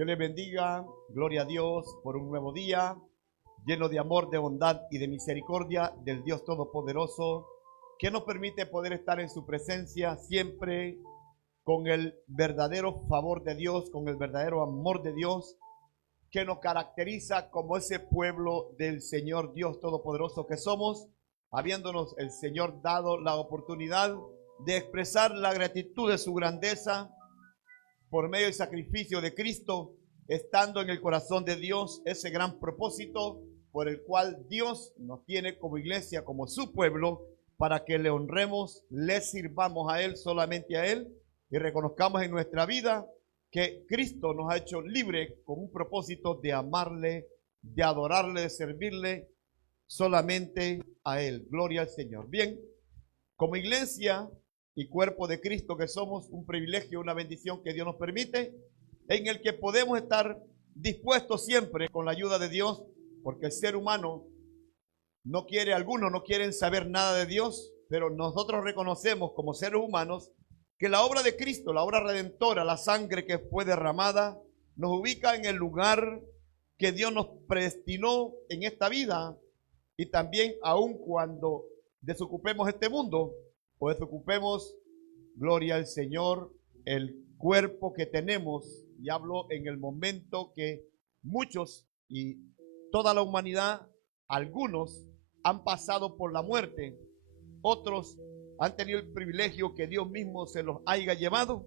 Dios les bendiga, gloria a Dios por un nuevo día, lleno de amor, de bondad y de misericordia del Dios Todopoderoso, que nos permite poder estar en su presencia siempre con el verdadero favor de Dios, con el verdadero amor de Dios, que nos caracteriza como ese pueblo del Señor Dios Todopoderoso que somos, habiéndonos el Señor dado la oportunidad de expresar la gratitud de su grandeza por medio del sacrificio de Cristo, estando en el corazón de Dios ese gran propósito por el cual Dios nos tiene como iglesia, como su pueblo, para que le honremos, le sirvamos a Él, solamente a Él, y reconozcamos en nuestra vida que Cristo nos ha hecho libre con un propósito de amarle, de adorarle, de servirle solamente a Él. Gloria al Señor. Bien, como iglesia y cuerpo de Cristo que somos, un privilegio, una bendición que Dios nos permite, en el que podemos estar dispuestos siempre con la ayuda de Dios, porque el ser humano no quiere, algunos no quieren saber nada de Dios, pero nosotros reconocemos como seres humanos que la obra de Cristo, la obra redentora, la sangre que fue derramada, nos ubica en el lugar que Dios nos predestinó en esta vida, y también aun cuando desocupemos este mundo o desocupemos, gloria al Señor, el cuerpo que tenemos, y hablo en el momento que muchos y toda la humanidad, algunos han pasado por la muerte, otros han tenido el privilegio que Dios mismo se los haya llevado,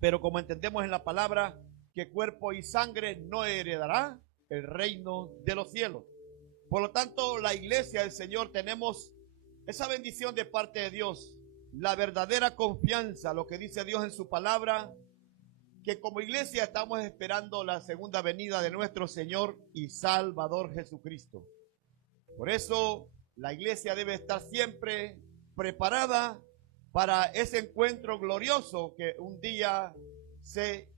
pero como entendemos en la palabra, que cuerpo y sangre no heredará el reino de los cielos. Por lo tanto, la iglesia del Señor tenemos esa bendición de parte de Dios, la verdadera confianza, lo que dice Dios en su palabra, que como iglesia estamos esperando la segunda venida de nuestro Señor y Salvador Jesucristo. Por eso la iglesia debe estar siempre preparada para ese encuentro glorioso que un día se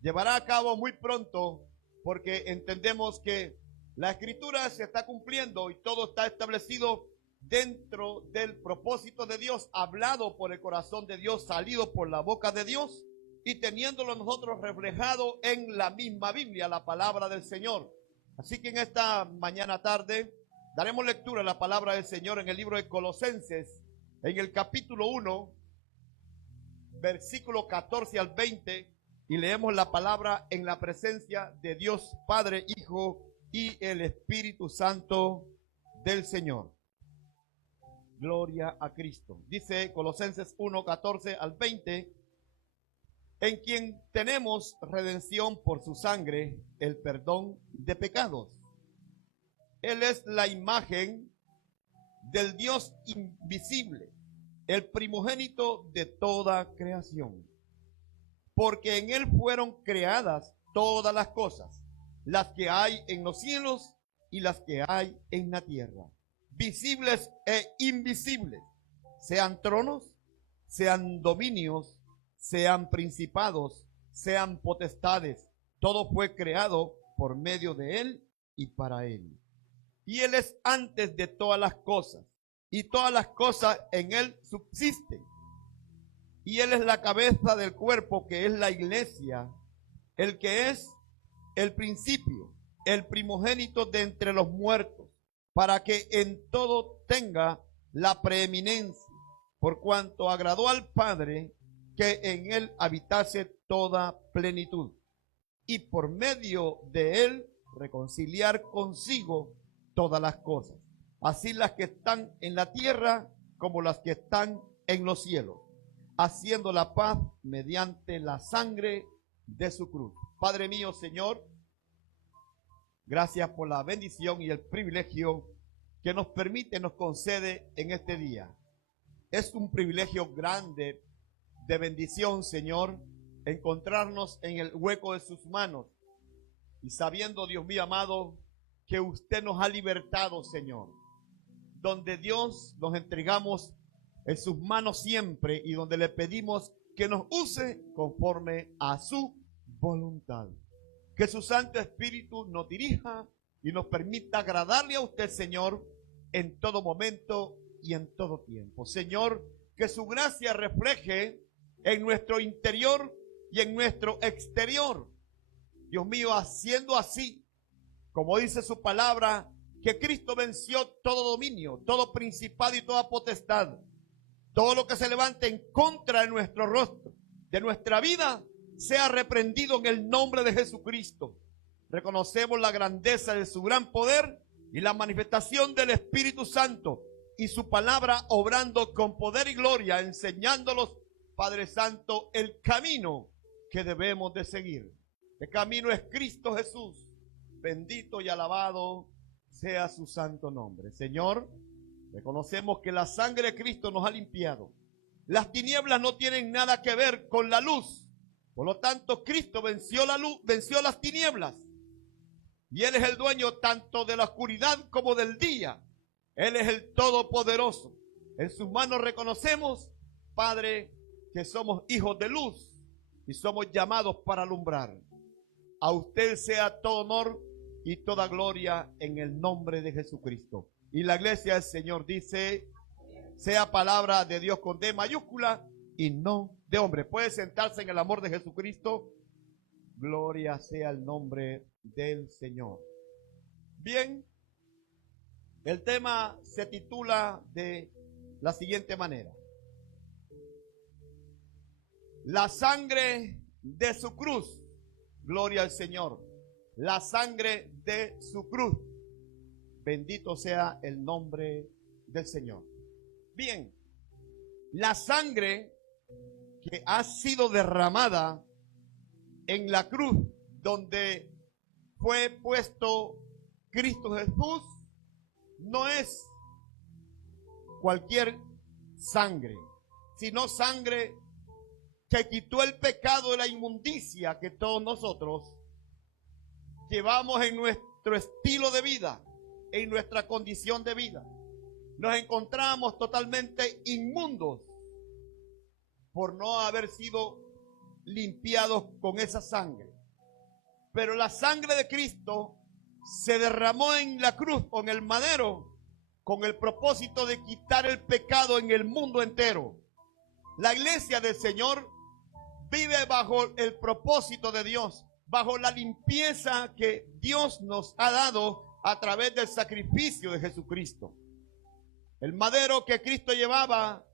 llevará a cabo muy pronto, porque entendemos que la Escritura se está cumpliendo y todo está establecido dentro del propósito de Dios, hablado por el corazón de Dios, salido por la boca de Dios y teniéndolo nosotros reflejado en la misma Biblia, la palabra del Señor. Así que en esta mañana tarde daremos lectura a la palabra del Señor en el libro de Colosenses, en el capítulo 1, versículo 14 al 20, y leemos la palabra en la presencia de Dios Padre, Hijo y el Espíritu Santo del Señor. Gloria a Cristo. Dice Colosenses 1, 14 al 20, en quien tenemos redención por su sangre, el perdón de pecados. Él es la imagen del Dios invisible, el primogénito de toda creación, porque en Él fueron creadas todas las cosas, las que hay en los cielos y las que hay en la tierra, visibles e invisibles, sean tronos, sean dominios, sean principados, sean potestades. Todo fue creado por medio de Él y para Él. Y Él es antes de todas las cosas, y todas las cosas en Él subsisten. Y Él es la cabeza del cuerpo, que es la iglesia, el que es el principio, el primogénito de entre los muertos, para que en todo tenga la preeminencia, por cuanto agradó al Padre que en Él habitase toda plenitud, y por medio de Él reconciliar consigo todas las cosas, así las que están en la tierra como las que están en los cielos, haciendo la paz mediante la sangre de su cruz. Padre mío, Señor, gracias por la bendición y el privilegio que nos permite, nos concede en este día. Es un privilegio grande de bendición, Señor, encontrarnos en el hueco de sus manos y sabiendo, Dios mío amado, que usted nos ha libertado, Señor, donde Dios nos entregamos en sus manos siempre y donde le pedimos que nos use conforme a su voluntad. Que su Santo Espíritu nos dirija y nos permita agradarle a usted, Señor, en todo momento y en todo tiempo. Señor, que su gracia refleje en nuestro interior y en nuestro exterior, Dios mío, haciendo así, como dice su palabra, que Cristo venció todo dominio, todo principado y toda potestad, todo lo que se levante en contra de nuestro rostro, de nuestra vida, sea reprendido en el nombre de Jesucristo. Reconocemos la grandeza de su gran poder y la manifestación del Espíritu Santo y su palabra obrando con poder y gloria, enseñándolos, Padre Santo, el camino que debemos de seguir. El camino es Cristo Jesús. Bendito y alabado sea su santo nombre. Señor, reconocemos que la sangre de Cristo nos ha limpiado. Las tinieblas no tienen nada que ver con la luz. Por lo tanto, Cristo venció la luz, venció las tinieblas. Y Él es el dueño tanto de la oscuridad como del día. Él es el Todopoderoso. En sus manos reconocemos, Padre, que somos hijos de luz y somos llamados para alumbrar. A usted sea todo honor y toda gloria en el nombre de Jesucristo. Y la iglesia del Señor dice, sea palabra de Dios con D mayúscula y no de hombre. Puede sentarse en el amor de Jesucristo. Gloria sea el nombre del Señor. Bien, el tema se titula de la siguiente manera: la sangre de su cruz. Gloria al Señor. La sangre de su cruz. Bendito sea el nombre del Señor. Bien, la sangre que ha sido derramada en la cruz donde fue puesto Cristo Jesús no es cualquier sangre, sino sangre que quitó el pecado de la inmundicia que todos nosotros llevamos en nuestro estilo de vida, en nuestra condición de vida. Nos encontramos totalmente inmundos por no haber sido limpiados con esa sangre. Pero la sangre de Cristo se derramó en la cruz, en el madero, con el propósito de quitar el pecado en el mundo entero. La iglesia del Señor vive bajo el propósito de Dios, bajo la limpieza que Dios nos ha dado a través del sacrificio de Jesucristo. El madero que Cristo llevaba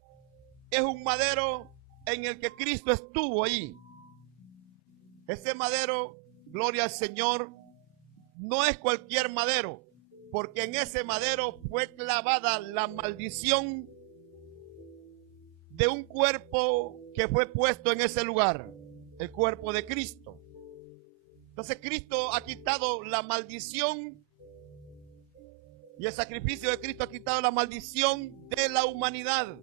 es un madero en el que Cristo estuvo ahí. Ese madero, gloria al Señor, no es cualquier madero, porque en ese madero fue clavada la maldición de un cuerpo que fue puesto en ese lugar, el cuerpo de Cristo. Entonces Cristo ha quitado la maldición y el sacrificio de Cristo ha quitado la maldición de la humanidad.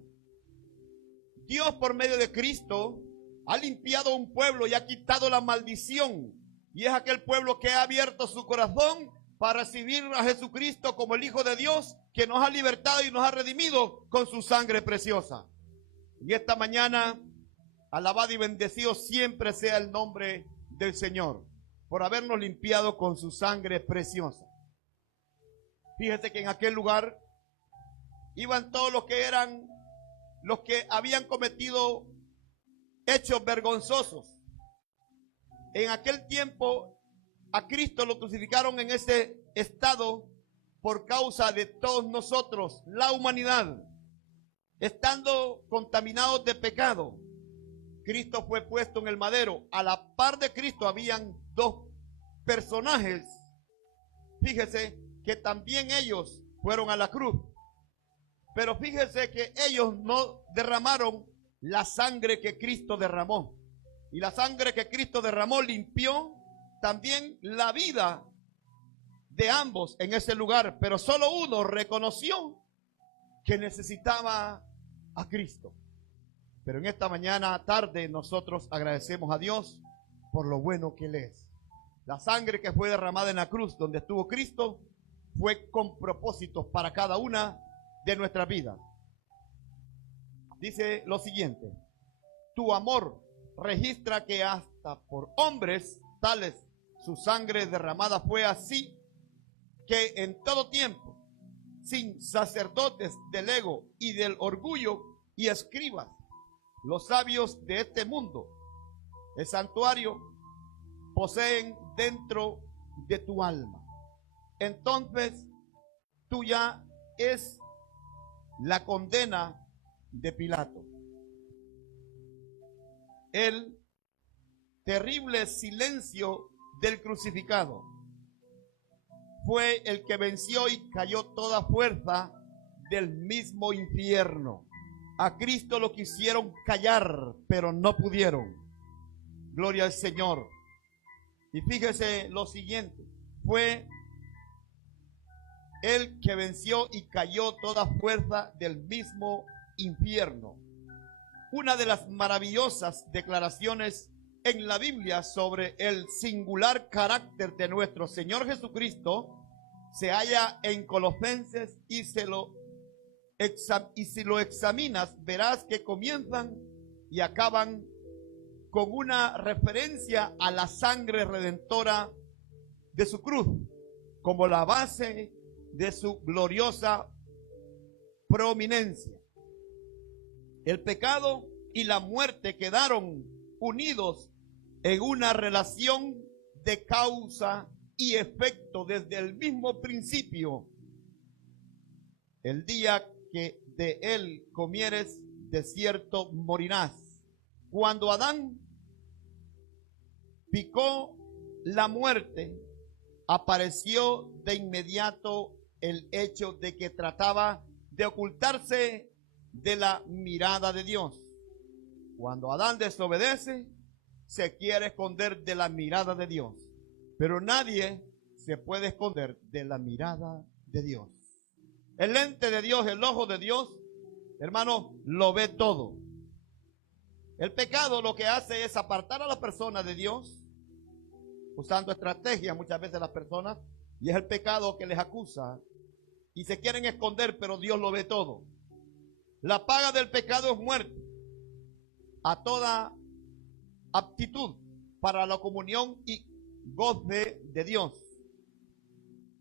Dios por medio de Cristo ha limpiado un pueblo y ha quitado la maldición. Y es aquel pueblo que ha abierto su corazón para recibir a Jesucristo como el Hijo de Dios, que nos ha libertado y nos ha redimido con su sangre preciosa. Y esta mañana, alabado y bendecido siempre sea el nombre del Señor, por habernos limpiado con su sangre preciosa. Fíjese que en aquel lugar iban todos los que eran, los que habían cometido hechos vergonzosos. En aquel tiempo a Cristo lo crucificaron en ese estado por causa de todos nosotros, la humanidad, estando contaminados de pecado. Cristo fue puesto en el madero. A la par de Cristo habían dos personajes, fíjese, que también ellos fueron a la cruz. Pero fíjese que ellos no derramaron la sangre que Cristo derramó. Y la sangre que Cristo derramó limpió también la vida de ambos en ese lugar. Pero solo uno reconoció que necesitaba a Cristo. Pero en esta mañana tarde nosotros agradecemos a Dios por lo bueno que Él es. La sangre que fue derramada en la cruz donde estuvo Cristo fue con propósitos para cada una de nuestras vidas. Dice lo siguiente: tu amor registra que hasta por hombres tales su sangre derramada fue así, que en todo tiempo, sin sacerdotes del ego y del orgullo y escribas, los sabios de este mundo, el santuario, poseen dentro de tu alma. Entonces, tuya es la condena de Pilato. El terrible silencio del crucificado fue el que venció y cayó toda fuerza del mismo infierno. A Cristo lo quisieron callar, pero no pudieron. Gloria al Señor. Y fíjese lo siguiente, fue el que venció y cayó toda fuerza del mismo infierno. Una de las maravillosas declaraciones en la Biblia sobre el singular carácter de nuestro Señor Jesucristo se halla en Colosenses, y si lo examinas verás que comienzan y acaban con una referencia a la sangre redentora de su cruz como la base de su gloriosa prominencia. El pecado y la muerte quedaron unidos en una relación de causa y efecto desde el mismo principio. El día que de él comieres, de cierto morirás. Cuando Adán picó la muerte, apareció de inmediato el hecho de que trataba de ocultarse de la mirada de Dios. Cuando Adán desobedece, se quiere esconder de la mirada de Dios. Pero nadie se puede esconder de la mirada de Dios. El lente de Dios, el ojo de Dios, hermano, lo ve todo. El pecado lo que hace es apartar a la persona de Dios, usando estrategias muchas veces las personas, y es el pecado que les acusa y se quieren esconder, pero Dios lo ve todo. La paga del pecado es muerte a toda aptitud para la comunión y goce de Dios.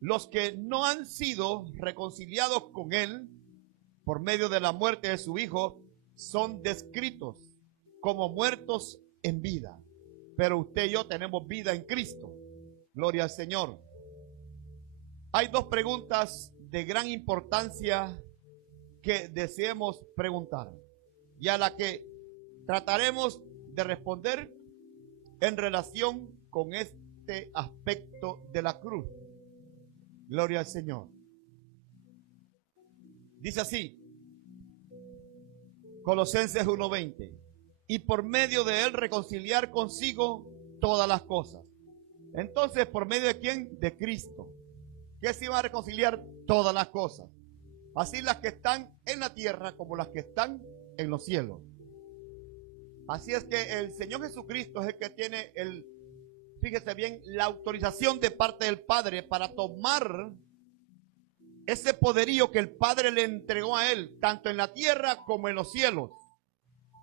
Los que no han sido reconciliados con Él por medio de la muerte de su Hijo son descritos como muertos en vida. Pero usted y yo tenemos vida en Cristo. Gloria al Señor. Hay dos preguntas de gran importancia que deseemos preguntar y a la que trataremos de responder en relación con este aspecto de la cruz. Gloria al Señor. Dice así, Colosenses 1:20, y por medio de él reconciliar consigo todas las cosas. Entonces, ¿por medio de quién? De Cristo. ¿Qué se iba a reconciliar? Todas las cosas. Así las que están en la tierra como las que están en los cielos. Así es que el Señor Jesucristo es el que tiene fíjese bien, la autorización de parte del Padre para tomar ese poderío que el Padre le entregó a él, tanto en la tierra como en los cielos,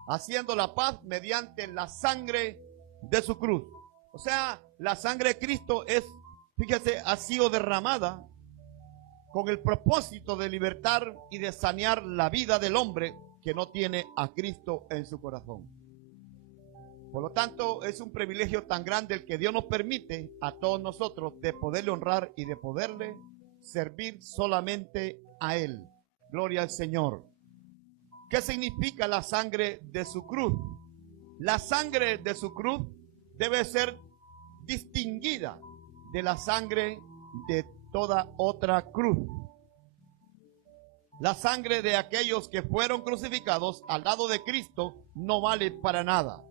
haciendo la paz mediante la sangre de su cruz. O sea, la sangre de Cristo fíjese, ha sido derramada con el propósito de libertar y de sanear la vida del hombre que no tiene a Cristo en su corazón. Por lo tanto, es un privilegio tan grande el que Dios nos permite a todos nosotros de poderle honrar y de poderle servir solamente a Él. Gloria al Señor. ¿Qué significa la sangre de su cruz? La sangre de su cruz debe ser distinguida de la sangre de toda otra cruz. La sangre de aquellos que fueron crucificados al lado de Cristo no vale para nada.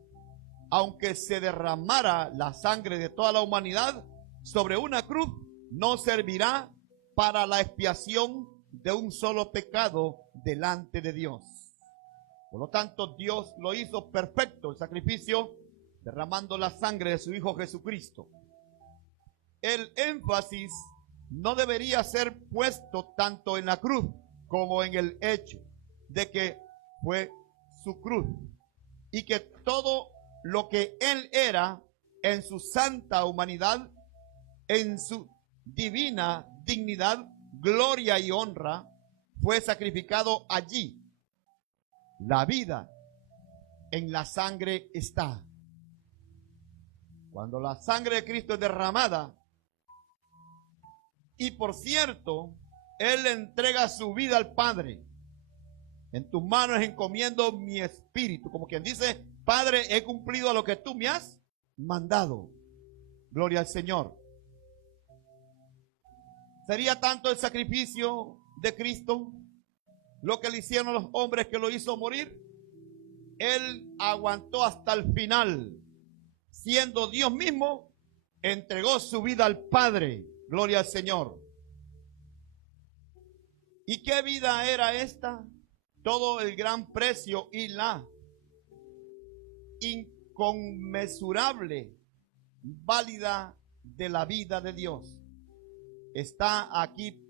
Aunque se derramara la sangre de toda la humanidad sobre una cruz, no servirá para la expiación de un solo pecado delante de Dios. Por lo tanto, Dios lo hizo perfecto, el sacrificio, derramando la sangre de su Hijo Jesucristo. El énfasis no debería ser puesto tanto en la cruz como en el hecho de que fue su cruz y que todo lo que Él era en su santa humanidad, en su divina dignidad, gloria y honra, fue sacrificado allí. La vida en la sangre está. Cuando la sangre de Cristo es derramada, y por cierto, Él le entrega su vida al Padre. En tus manos encomiendo mi espíritu. Como quien dice, Padre, he cumplido lo que tú me has mandado. Gloria al Señor. ¿Sería tanto el sacrificio de Cristo lo que le hicieron los hombres que lo hizo morir? Él aguantó hasta el final. Siendo Dios mismo, entregó su vida al Padre. Gloria al Señor. ¿Y qué vida era esta? Todo el gran precio y la inconmensurable válida de la vida de Dios está aquí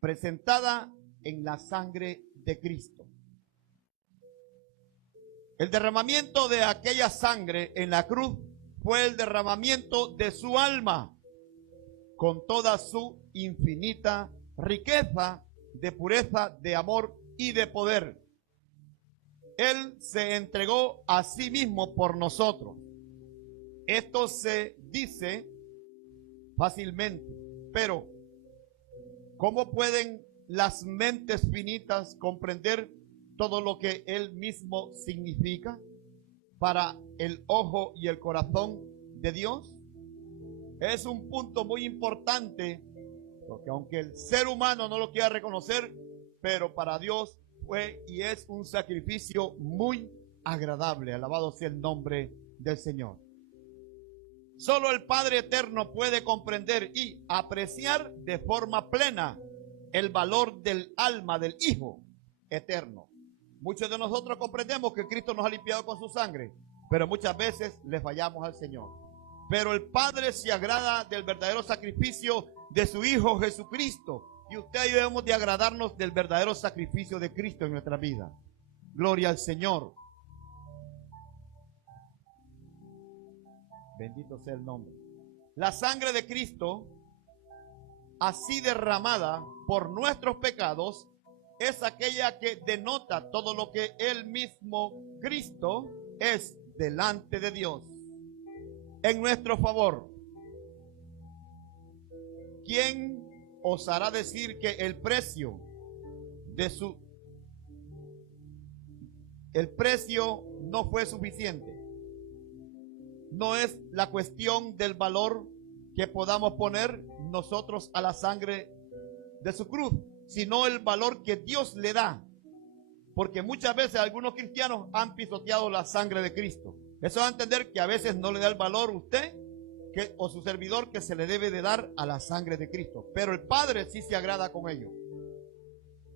presentada en la sangre de Cristo. El derramamiento de aquella sangre en la cruz fue el derramamiento de su alma, con toda su infinita riqueza de pureza, de amor y de poder. Él se entregó a sí mismo por nosotros. Esto se dice fácilmente, pero ¿cómo pueden las mentes finitas comprender todo lo que Él mismo significa para el ojo y el corazón de Dios? Es un punto muy importante, porque aunque el ser humano no lo quiera reconocer, pero para Dios fue y es un sacrificio muy agradable. Alabado sea el nombre del Señor. Solo el Padre Eterno puede comprender y apreciar de forma plena el valor del alma del Hijo Eterno. Muchos de nosotros comprendemos que Cristo nos ha limpiado con su sangre, pero muchas veces le fallamos al Señor. Pero el Padre se agrada del verdadero sacrificio de su Hijo Jesucristo. Y usted y yo debemos de agradarnos del verdadero sacrificio de Cristo en nuestra vida. Gloria al Señor. Bendito sea el nombre. La sangre de Cristo, así derramada por nuestros pecados, es aquella que denota todo lo que Él mismo, Cristo, es delante de Dios. En nuestro favor. ¿Quién osará decir que el precio no fue suficiente? No es la cuestión del valor que podamos poner nosotros a la sangre de su cruz, sino el valor que Dios le da. Porque muchas veces algunos cristianos han pisoteado la sangre de Cristo. Eso va a entender que a veces no le da el valor usted o su servidor que se le debe de dar a la sangre de Cristo. Pero el Padre sí se agrada con ello.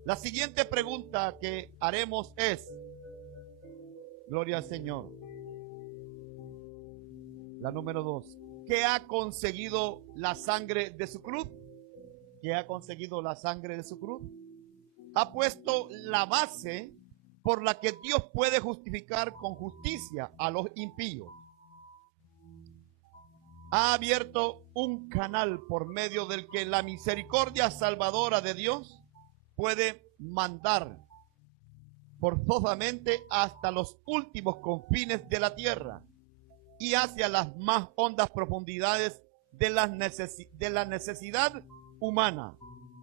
La siguiente pregunta que haremos es, gloria al Señor. La número 2. ¿Qué ha conseguido la sangre de su cruz? ¿Qué ha conseguido la sangre de su cruz? Ha puesto la base por la que Dios puede justificar con justicia a los impíos. Ha abierto un canal por medio del que la misericordia salvadora de Dios puede mandar forzosamente hasta los últimos confines de la tierra y hacia las más hondas profundidades de la necesidad humana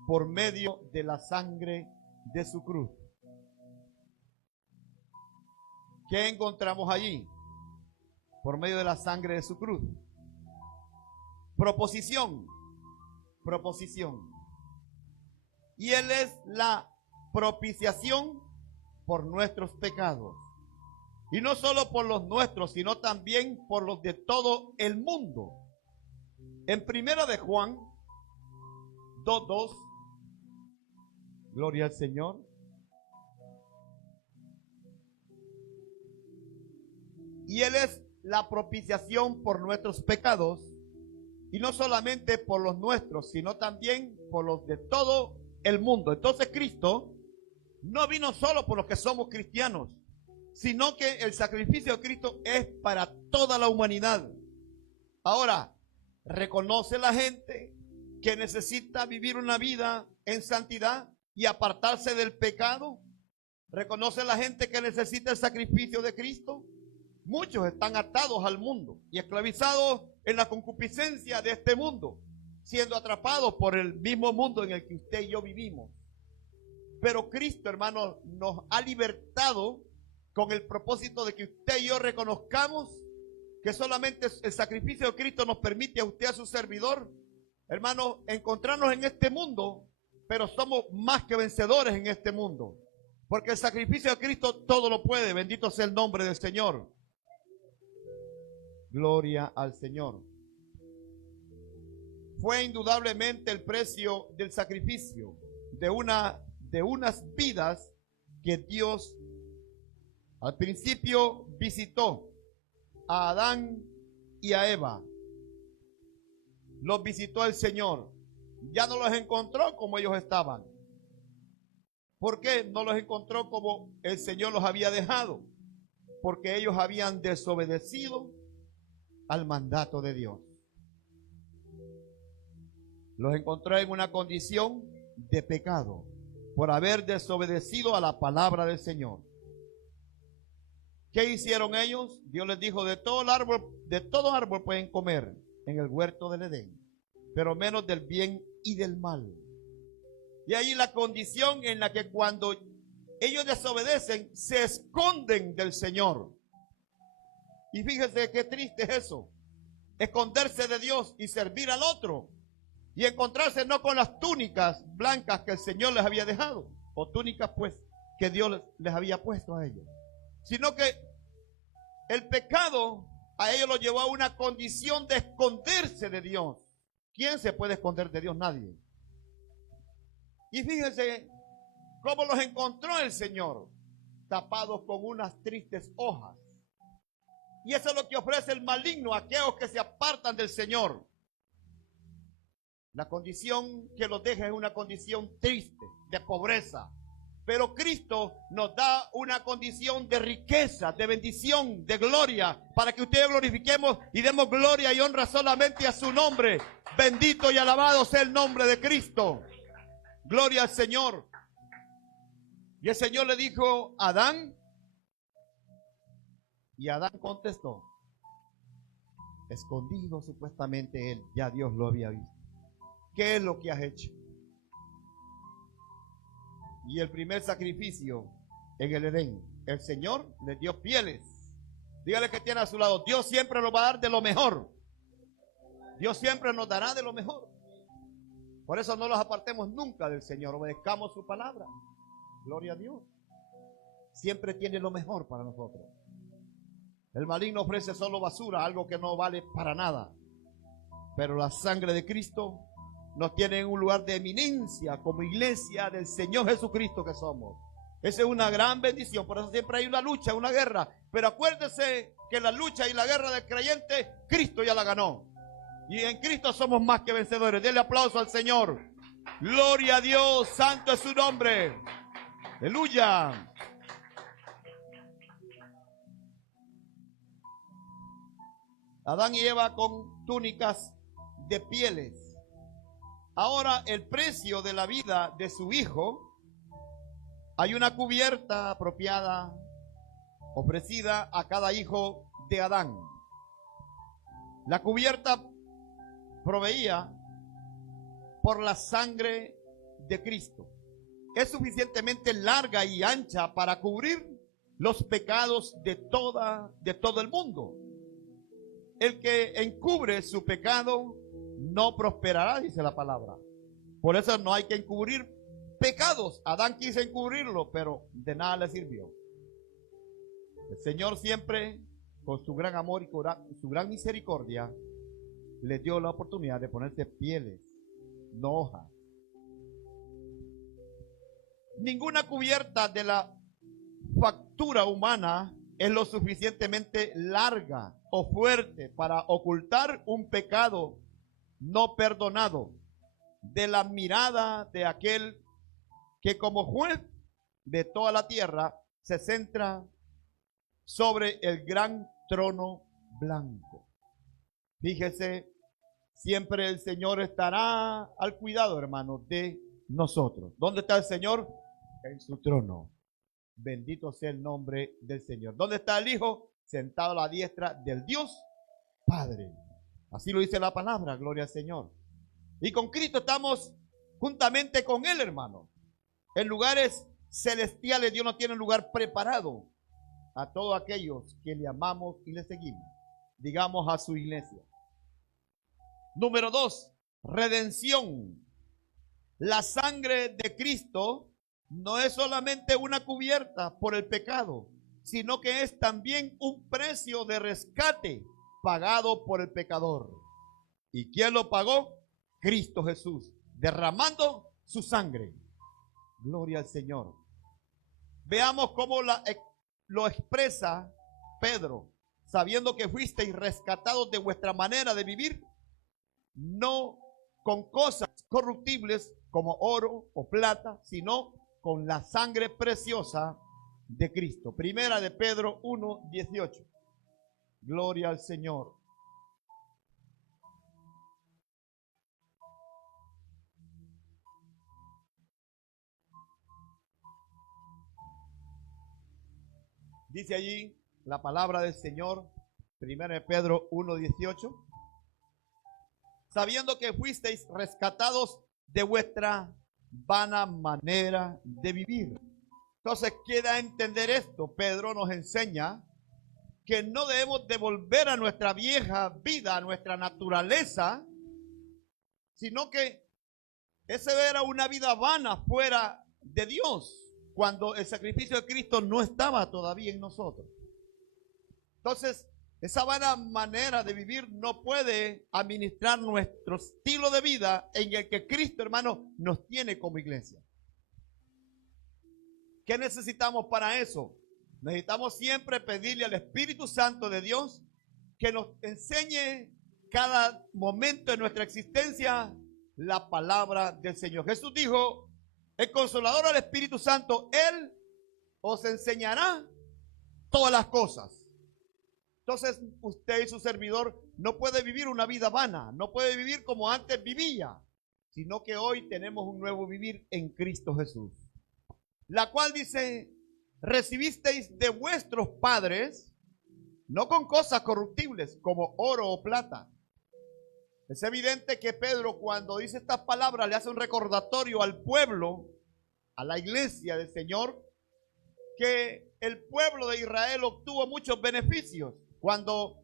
por medio de la sangre de su cruz. ¿Qué encontramos allí? Por medio de la sangre de su cruz. Proposición. Y Él es la propiciación por nuestros pecados. Y no solo por los nuestros, sino también por los de todo el mundo. En primera de Juan 2:2, gloria al Señor. Y Él es la propiciación por nuestros pecados. Y no solamente por los nuestros, sino también por los de todo el mundo. Entonces Cristo no vino solo por los que somos cristianos, sino que el sacrificio de Cristo es para toda la humanidad. Ahora, reconoce la gente que necesita vivir una vida en santidad y apartarse del pecado. Reconoce la gente que necesita el sacrificio de Cristo. Muchos están atados al mundo y esclavizados en la concupiscencia de este mundo, siendo atrapados por el mismo mundo en el que usted y yo vivimos. Pero Cristo, hermano, nos ha libertado con el propósito de que usted y yo reconozcamos que solamente el sacrificio de Cristo nos permite a usted, a su servidor, hermano, encontrarnos en este mundo, pero somos más que vencedores en este mundo. Porque el sacrificio de Cristo todo lo puede. Bendito sea el nombre del Señor. Gloria al Señor. Fue indudablemente el precio del sacrificio de unas vidas que Dios al principio visitó a Adán y a Eva. Los visitó el Señor. Ya no los encontró como ellos estaban. ¿Por qué no los encontró como el Señor los había dejado? Porque ellos habían desobedecido al mandato de Dios. Los encontró en una condición de pecado por haber desobedecido a la palabra del Señor. ¿Qué hicieron ellos? Dios les dijo, de todo árbol pueden comer en el huerto del Edén, pero menos del bien y del mal. Y ahí la condición en la que cuando ellos desobedecen, se esconden del Señor. Y fíjese qué triste es eso. Esconderse de Dios y servir al otro. Y encontrarse no con las túnicas blancas que el Señor les había dejado, o túnicas pues que Dios les había puesto a ellos, sino que el pecado a ellos los llevó a una condición de esconderse de Dios. ¿Quién se puede esconder de Dios? Nadie. Y fíjense cómo los encontró el Señor, tapados con unas tristes hojas. Y eso es lo que ofrece el maligno a aquellos que se apartan del Señor. La condición que los deja es una condición triste, de pobreza. Pero Cristo nos da una condición de riqueza, de bendición, de gloria, para que ustedes glorifiquemos y demos gloria y honra solamente a su nombre. Bendito y alabado sea el nombre de Cristo. Gloria al Señor. Y el Señor le dijo a Adán, y Adán contestó, escondido supuestamente él, ya Dios lo había visto. ¿Qué es lo que has hecho? Y el primer sacrificio en el Edén, el Señor les dio pieles. Dígale que tiene a su lado, Dios siempre nos va a dar de lo mejor. Dios siempre nos dará de lo mejor. Por eso no los apartemos nunca del Señor, obedezcamos su palabra. Gloria a Dios. Siempre tiene lo mejor para nosotros. El maligno ofrece solo basura, algo que no vale para nada. Pero la sangre de Cristo nos tiene en un lugar de eminencia como iglesia del Señor Jesucristo que somos. Esa es una gran bendición. Por eso siempre hay una lucha, una guerra. Pero acuérdese que la lucha y la guerra del creyente, Cristo ya la ganó. Y en Cristo somos más que vencedores. Denle aplauso al Señor. Gloria a Dios, santo es su nombre. Aleluya. Adán y Eva con túnicas de pieles. Ahora el precio de la vida de su hijo, hay una cubierta apropiada ofrecida a cada hijo de Adán. La cubierta proveía por la sangre de Cristo. Es suficientemente larga y ancha para cubrir los pecados de todo el mundo. El que encubre su pecado no prosperará, dice la palabra. Por eso no hay que encubrir pecados. Adán quiso encubrirlo, pero de nada le sirvió. El Señor siempre, con su gran amor y su gran misericordia, le dio la oportunidad de ponerse pieles, no hojas. Ninguna cubierta de la factura humana es lo suficientemente larga o fuerte para ocultar un pecado no perdonado de la mirada de aquel que como juez de toda la tierra se centra sobre el gran trono blanco. Fíjese, siempre el Señor estará al cuidado, hermanos, de nosotros. ¿Dónde está el Señor? En su trono. Bendito sea el nombre del Señor. ¿Dónde está el Hijo? Sentado a la diestra del Dios Padre. Así lo dice la palabra, gloria al Señor. Y con Cristo estamos juntamente con Él, hermano. En lugares celestiales Dios nos tiene un lugar preparado a todos aquellos que le amamos y le seguimos. Digamos a su iglesia. Número 2, redención. La sangre de Cristo no es solamente una cubierta por el pecado, sino que es también un precio de rescate pagado por el pecador. ¿Y quién lo pagó? Cristo Jesús, derramando su sangre. Gloria al Señor. Veamos cómo lo expresa Pedro. Sabiendo que fuisteis rescatados de vuestra manera de vivir, no con cosas corruptibles como oro o plata, sino con la sangre preciosa de Cristo. Primera de Pedro 1:18. Gloria al Señor. Dice allí la palabra del Señor, primera de Pedro 1:18. Sabiendo que fuisteis rescatados de vuestra vana manera de vivir. Entonces queda entender esto. Pedro nos enseña que no debemos devolver a nuestra vieja vida, a nuestra naturaleza, sino que esa era una vida vana fuera de Dios, cuando el sacrificio de Cristo no estaba todavía en nosotros. Entonces, esa vana manera de vivir no puede administrar nuestro estilo de vida en el que Cristo, hermano, nos tiene como iglesia. ¿Qué necesitamos para eso? Necesitamos siempre pedirle al Espíritu Santo de Dios que nos enseñe cada momento de nuestra existencia la palabra del Señor. Jesús dijo, el Consolador al Espíritu Santo, Él os enseñará todas las cosas. Entonces usted y su servidor no puede vivir una vida vana, no puede vivir como antes vivía, sino que hoy tenemos un nuevo vivir en Cristo Jesús. La cual dice, recibisteis de vuestros padres, no con cosas corruptibles como oro o plata. Es evidente que Pedro, cuando dice estas palabras, le hace un recordatorio al pueblo, a la iglesia del Señor, que el pueblo de Israel obtuvo muchos beneficios cuando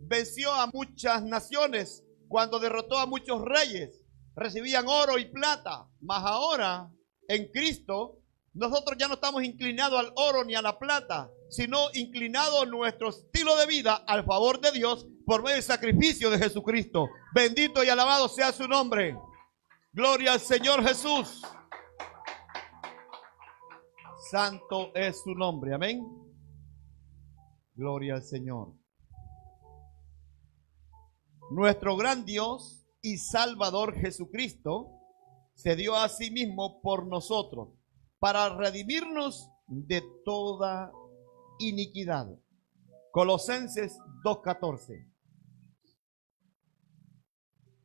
venció a muchas naciones, cuando derrotó a muchos reyes, recibían oro y plata. Mas ahora, en Cristo, nosotros ya no estamos inclinados al oro ni a la plata, sino inclinados nuestro estilo de vida al favor de Dios por medio del sacrificio de Jesucristo. Bendito y alabado sea su nombre. Gloria al Señor Jesús. Santo es su nombre. Amén. Gloria al Señor. Nuestro gran Dios y Salvador Jesucristo se dio a sí mismo por nosotros para redimirnos de toda iniquidad. Colosenses 2:14.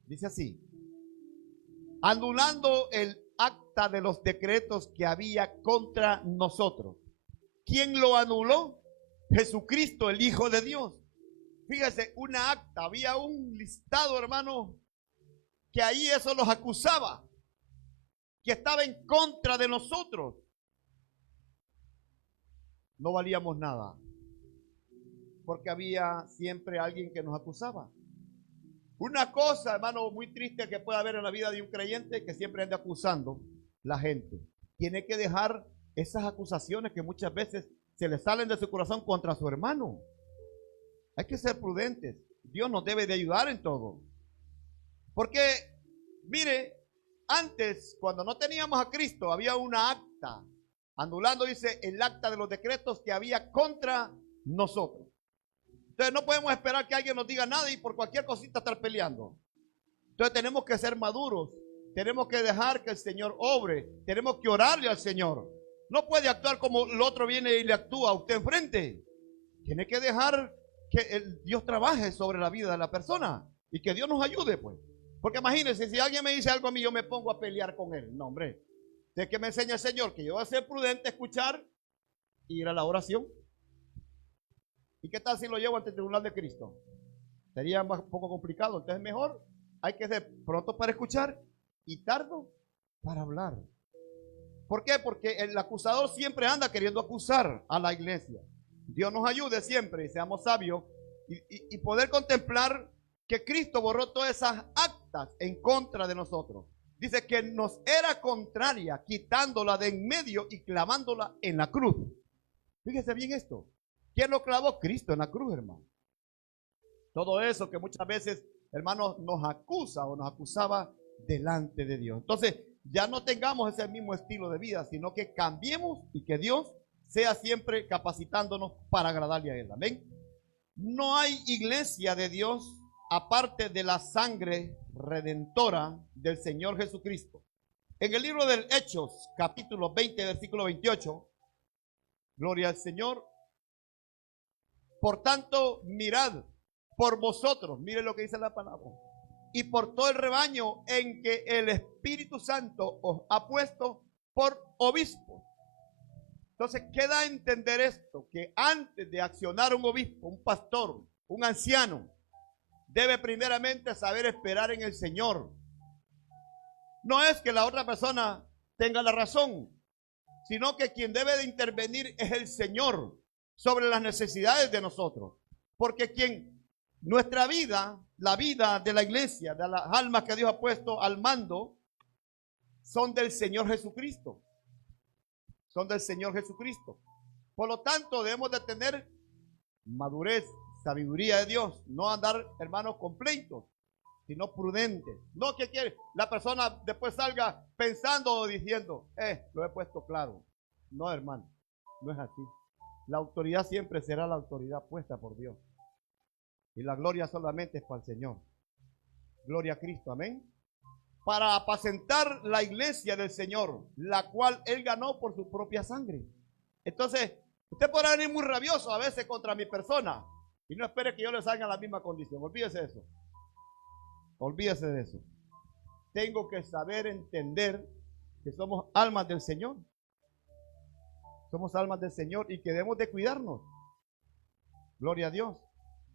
Dice así: anulando el acta de los decretos que había contra nosotros. ¿Quién lo anuló? Jesucristo, el Hijo de Dios. Fíjese, una acta, había un listado, hermano, que ahí eso los acusaba, que estaba en contra de nosotros. No valíamos nada, porque había siempre alguien que nos acusaba. Una cosa, hermano, muy triste que puede haber en la vida de un creyente, que siempre anda acusando la gente. Tiene que dejar esas acusaciones que muchas veces se le salen de su corazón contra su hermano. Hay que ser prudentes. Dios nos debe de ayudar en todo. Porque, mire, antes, cuando no teníamos a Cristo, había una acta. Anulando, dice, el acta de los decretos que había contra nosotros. Entonces no podemos esperar que alguien nos diga nada y por cualquier cosita estar peleando. Entonces tenemos que ser maduros. Tenemos que dejar que el Señor obre. Tenemos que orarle al Señor. No puede actuar como el otro viene y le actúa a usted enfrente. Tiene que dejar que el Dios trabaje sobre la vida de la persona y que Dios nos ayude, pues. Porque imagínense, si alguien me dice algo a mí, yo me pongo a pelear con él. No, hombre. Es que me enseña el Señor que yo voy a ser prudente, escuchar y ir a la oración. ¿Y qué tal si lo llevo ante el tribunal de Cristo? Sería más, un poco complicado. Entonces mejor hay que ser pronto para escuchar y tardo para hablar. ¿Por qué? Porque el acusador siempre anda queriendo acusar a la iglesia. Dios nos ayude siempre y seamos sabios y poder contemplar que Cristo borró todas esas actas en contra de nosotros. Dice que nos era contraria, quitándola de en medio y clavándola en la cruz. Fíjese bien esto. ¿Quién lo clavó? Cristo en la cruz, hermano. Todo eso que muchas veces, hermanos, nos acusa o nos acusaba delante de Dios. Entonces, ya no tengamos ese mismo estilo de vida, sino que cambiemos y que Dios sea siempre capacitándonos para agradarle a Él. Amén. No hay iglesia de Dios aparte de la sangre redentora del Señor Jesucristo. En el libro del Hechos, capítulo 20, versículo 28, gloria al Señor. Por tanto, mirad por vosotros, mire lo que dice la palabra, y por todo el rebaño en que el Espíritu Santo os ha puesto por obispo. Entonces, ¿qué da a entender esto? Que antes de accionar un obispo, un pastor, un anciano, debe primeramente saber esperar en el Señor. No es que la otra persona tenga la razón, sino que quien debe de intervenir es el Señor sobre las necesidades de nosotros. Porque nuestra vida, la vida de la iglesia, de las almas que Dios ha puesto al mando, son del Señor Jesucristo. Son del Señor Jesucristo. Por lo tanto, debemos de tener madurez, sabiduría de Dios, no andar, hermanos, con pleitos, sino prudentes. No que quiere la persona después salga pensando o diciendo, lo he puesto claro. No, hermano, no es así. La autoridad siempre será la autoridad puesta por Dios. Y la gloria solamente es para el Señor. Gloria a Cristo, amén. Para apacentar la iglesia del Señor, la cual Él ganó por su propia sangre. Entonces, usted podrá venir muy rabioso a veces contra mi persona y no espere que yo le salga en la misma condición. Olvídese de eso. Olvídese de eso. Tengo que saber entender que somos almas del Señor. Somos almas del Señor y que debemos de cuidarnos. Gloria a Dios.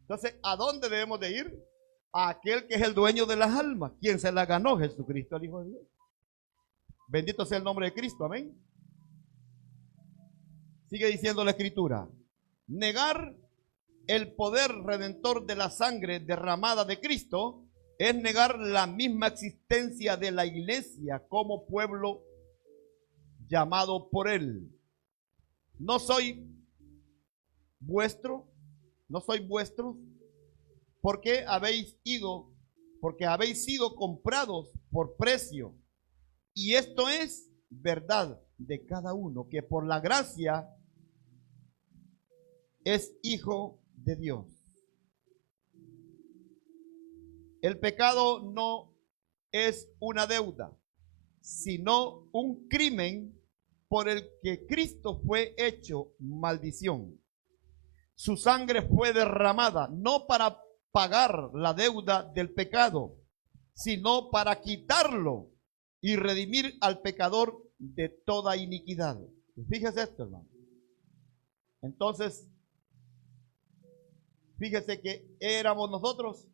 Entonces, ¿a dónde debemos de ir? A aquel que es el dueño de las almas. ¿Quién se las ganó? Jesucristo, el Hijo de Dios. Bendito sea el nombre de Cristo, amén. Sigue diciendo la Escritura. Negar el poder redentor de la sangre derramada de Cristo es negar la misma existencia de la iglesia como pueblo llamado por Él. No soy vuestro, porque habéis sido comprados por precio. Y esto es verdad de cada uno, que por la gracia es hijo de Dios. El pecado no es una deuda, sino un crimen por el que Cristo fue hecho maldición. Su sangre fue derramada no para pagar la deuda del pecado, sino para quitarlo y redimir al pecador de toda iniquidad. Fíjese esto, hermano. Entonces, fíjese que éramos nosotros,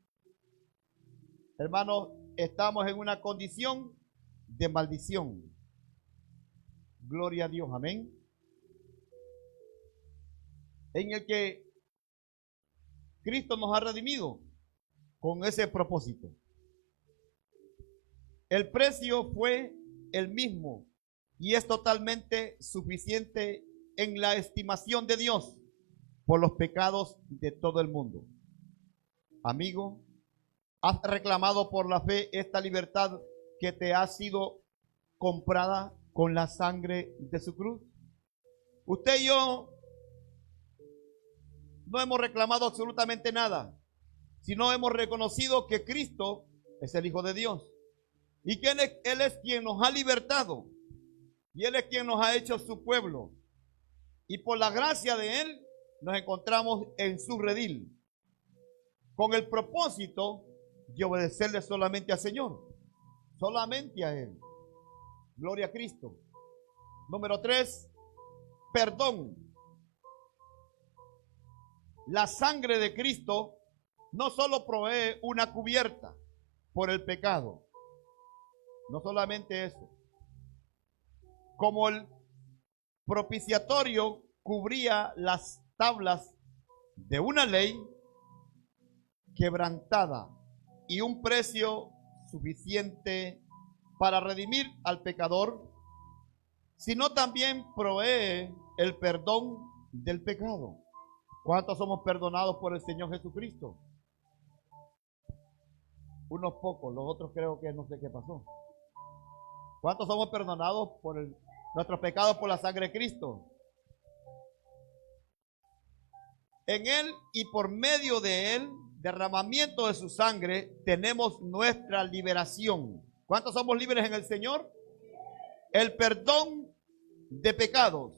hermanos, estamos en una condición de maldición. Gloria a Dios, amén. En el que Cristo nos ha redimido con ese propósito. El precio fue el mismo y es totalmente suficiente en la estimación de Dios por los pecados de todo el mundo. Amigo, ¿has reclamado por la fe esta libertad que te ha sido comprada con la sangre de su cruz? Usted y yo no hemos reclamado absolutamente nada, sino hemos reconocido que Cristo es el Hijo de Dios y que Él es quien nos ha libertado y Él es quien nos ha hecho su pueblo. Y por la gracia de Él nos encontramos en su redil, con el propósito de obedecerle solamente al Señor, solamente a Él. Gloria a Cristo. Número 3, perdón. La sangre de Cristo no solo provee una cubierta por el pecado, no solamente eso, como el propiciatorio cubría las tablas de una ley quebrantada y un precio suficiente para redimir al pecador, sino también provee el perdón del pecado. ¿Cuántos somos perdonados por el Señor Jesucristo? Unos pocos, los otros creo que no sé qué pasó. ¿Cuántos somos perdonados por nuestros pecados por la sangre de Cristo? En Él y por medio de Él, derramamiento de su sangre, tenemos nuestra liberación. ¿Cuántos somos libres en el Señor? El perdón de pecados.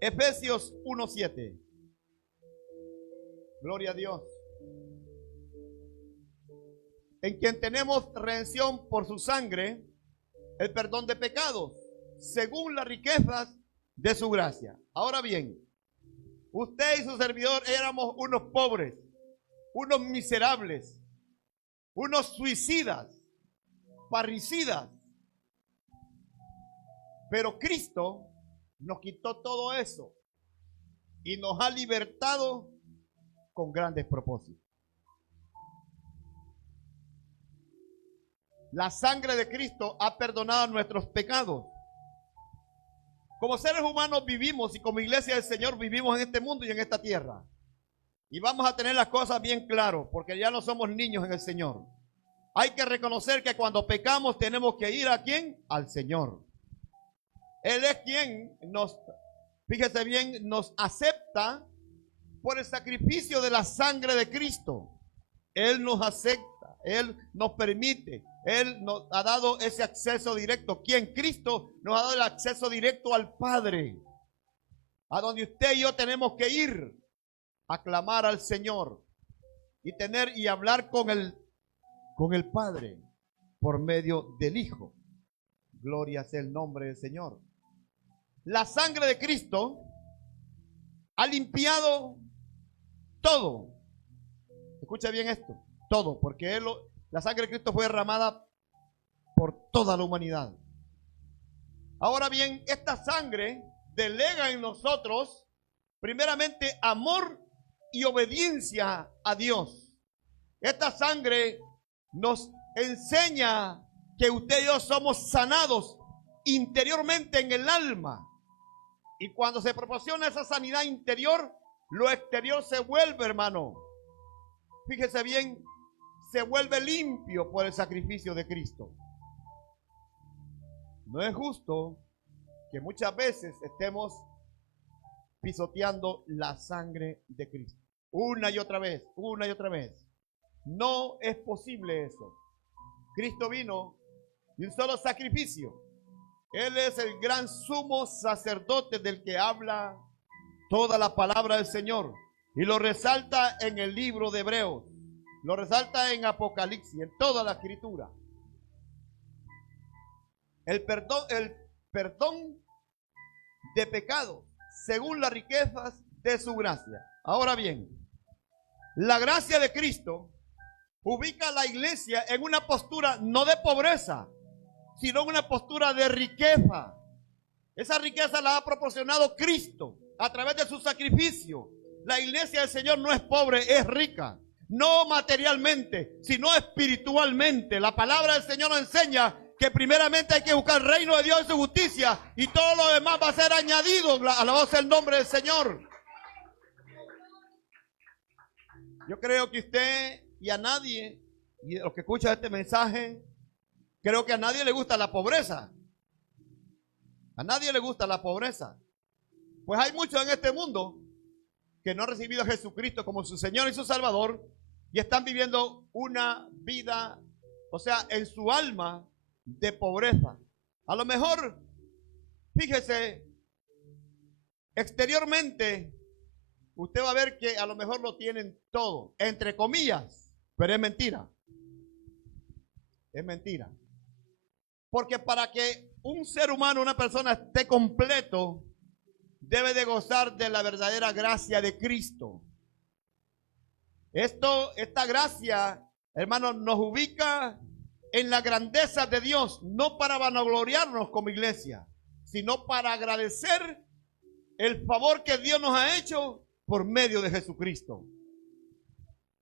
Efesios 1:7. Gloria a Dios. En quien tenemos redención por su sangre, el perdón de pecados, según las riquezas de su gracia. Ahora bien, usted y su servidor éramos unos pobres, unos miserables, unos suicidas, parricidas. Pero Cristo nos quitó todo eso y nos ha libertado con grandes propósitos. La sangre de Cristo ha perdonado nuestros pecados. Como seres humanos vivimos y como iglesia del Señor vivimos en este mundo y en esta tierra. Y vamos a tener las cosas bien claras porque ya no somos niños en el Señor. Hay que reconocer que cuando pecamos tenemos que ir ¿a quién? Al Señor. Él es quien nos, fíjese bien, nos acepta por el sacrificio de la sangre de Cristo. Él nos acepta, Él nos permite, Él nos ha dado ese acceso directo. ¿Quién? Cristo nos ha dado el acceso directo al Padre, a donde usted y yo tenemos que ir a clamar al Señor y tener y hablar con el Padre por medio del Hijo. Gloria sea el nombre del Señor. La sangre de Cristo ha limpiado todo. Escucha bien esto, todo, porque la sangre de Cristo fue derramada por toda la humanidad. Ahora bien, esta sangre delega en nosotros, primeramente, amor y obediencia a Dios. Esta sangre nos enseña que usted y yo somos sanados interiormente en el alma. Y cuando se proporciona esa sanidad interior, lo exterior se vuelve, hermano, fíjese bien, se vuelve limpio por el sacrificio de Cristo. No es justo que muchas veces estemos pisoteando la sangre de Cristo. Una y otra vez, una y otra vez. No es posible eso. Cristo vino de un solo sacrificio. Él es el gran sumo sacerdote del que habla toda la palabra del Señor. Y lo resalta en el libro de Hebreos. Lo resalta en Apocalipsis, en toda la escritura. El perdón de pecado según las riquezas de su gracia. Ahora bien, la gracia de Cristo ubica a la iglesia en una postura no de pobreza, sino en una postura de riqueza. Esa riqueza la ha proporcionado Cristo a través de su sacrificio. La iglesia del Señor no es pobre, es rica. No materialmente, sino espiritualmente. La palabra del Señor nos enseña que primeramente hay que buscar el reino de Dios y su justicia, y todo lo demás va a ser añadido. Alabado sea el nombre del Señor. Yo creo que usted y a nadie, y los que escuchan este mensaje, creo que a nadie le gusta la pobreza. A nadie le gusta la pobreza. Pues hay muchos en este mundo que no han recibido a Jesucristo como su Señor y su Salvador y están viviendo una vida, o sea, en su alma de pobreza. A lo mejor, fíjese, exteriormente usted va a ver que a lo mejor lo tienen todo, entre comillas, pero es mentira. Es mentira. Porque para que un ser humano, una persona esté completo, debe de gozar de la verdadera gracia de Cristo. Esta gracia, hermanos, nos ubica en la grandeza de Dios, no para vanagloriarnos como iglesia, sino para agradecer el favor que Dios nos ha hecho por medio de Jesucristo.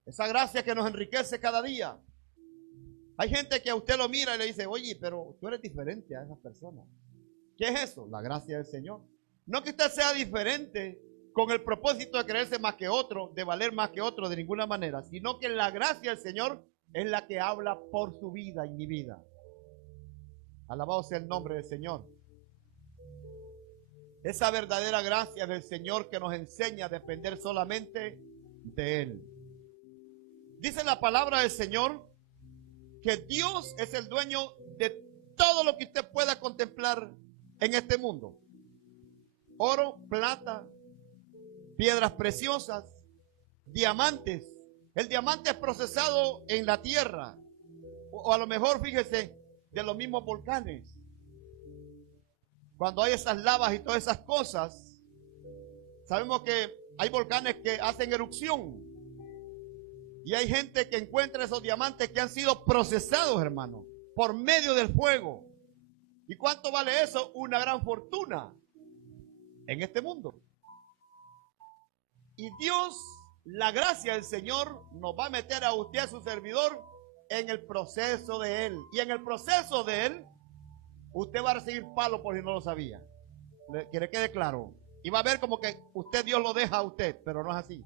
Esa gracia que nos enriquece cada día. Hay gente que a usted lo mira y le dice, oye, pero tú eres diferente a esas personas. ¿Qué es eso? La gracia del Señor. No que usted sea diferente con el propósito de creerse más que otro, de valer más que otro, de ninguna manera, sino que la gracia del Señor es la que habla por su vida y mi vida. Alabado sea el nombre del Señor. Esa verdadera gracia del Señor que nos enseña a depender solamente de Él. Dice la palabra del Señor que Dios es el dueño de todo lo que usted pueda contemplar en este mundo. Oro, plata, piedras preciosas, diamantes. El diamante es procesado en la tierra, o a lo mejor, fíjese, de los mismos volcanes. Cuando hay esas lavas y todas esas cosas, sabemos que hay volcanes que hacen erupción. Y hay gente que encuentra esos diamantes que han sido procesados, hermano, por medio del fuego. ¿Y cuánto vale eso? Una gran fortuna en este mundo. Y Dios, la gracia del Señor, nos va a meter a usted, a su servidor, en el proceso de Él. Y en el proceso de Él, usted va a recibir palo por si no lo sabía. Que le quede claro. Y va a ver como que usted, Dios lo deja a usted, pero no es así.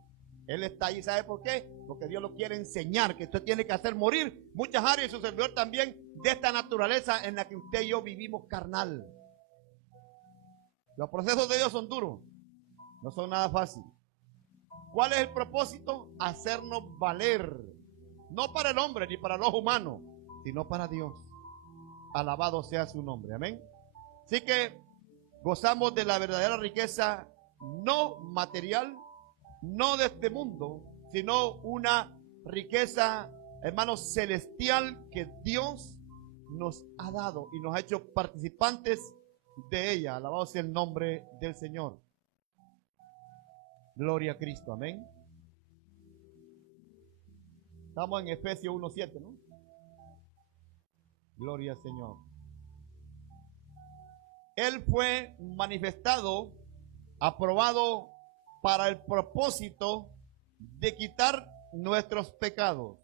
Él está ahí, ¿sabe por qué? Porque Dios lo quiere enseñar, que usted tiene que hacer morir muchas áreas de su servidor también de esta naturaleza en la que usted y yo vivimos carnal. Los procesos de Dios son duros, no son nada fáciles. ¿Cuál es el propósito? Hacernos valer, no para el hombre ni para los humanos, sino para Dios. Alabado sea su nombre, amén. Así que gozamos de la verdadera riqueza no material, no de este mundo, sino una riqueza, hermanos, celestial que Dios nos ha dado y nos ha hecho participantes de ella. Alabado sea el nombre del Señor. Gloria a Cristo, amén. Estamos en Efesios 1:7, ¿no? Gloria al Señor. Él fue manifestado, aprobado para el propósito de quitar nuestros pecados.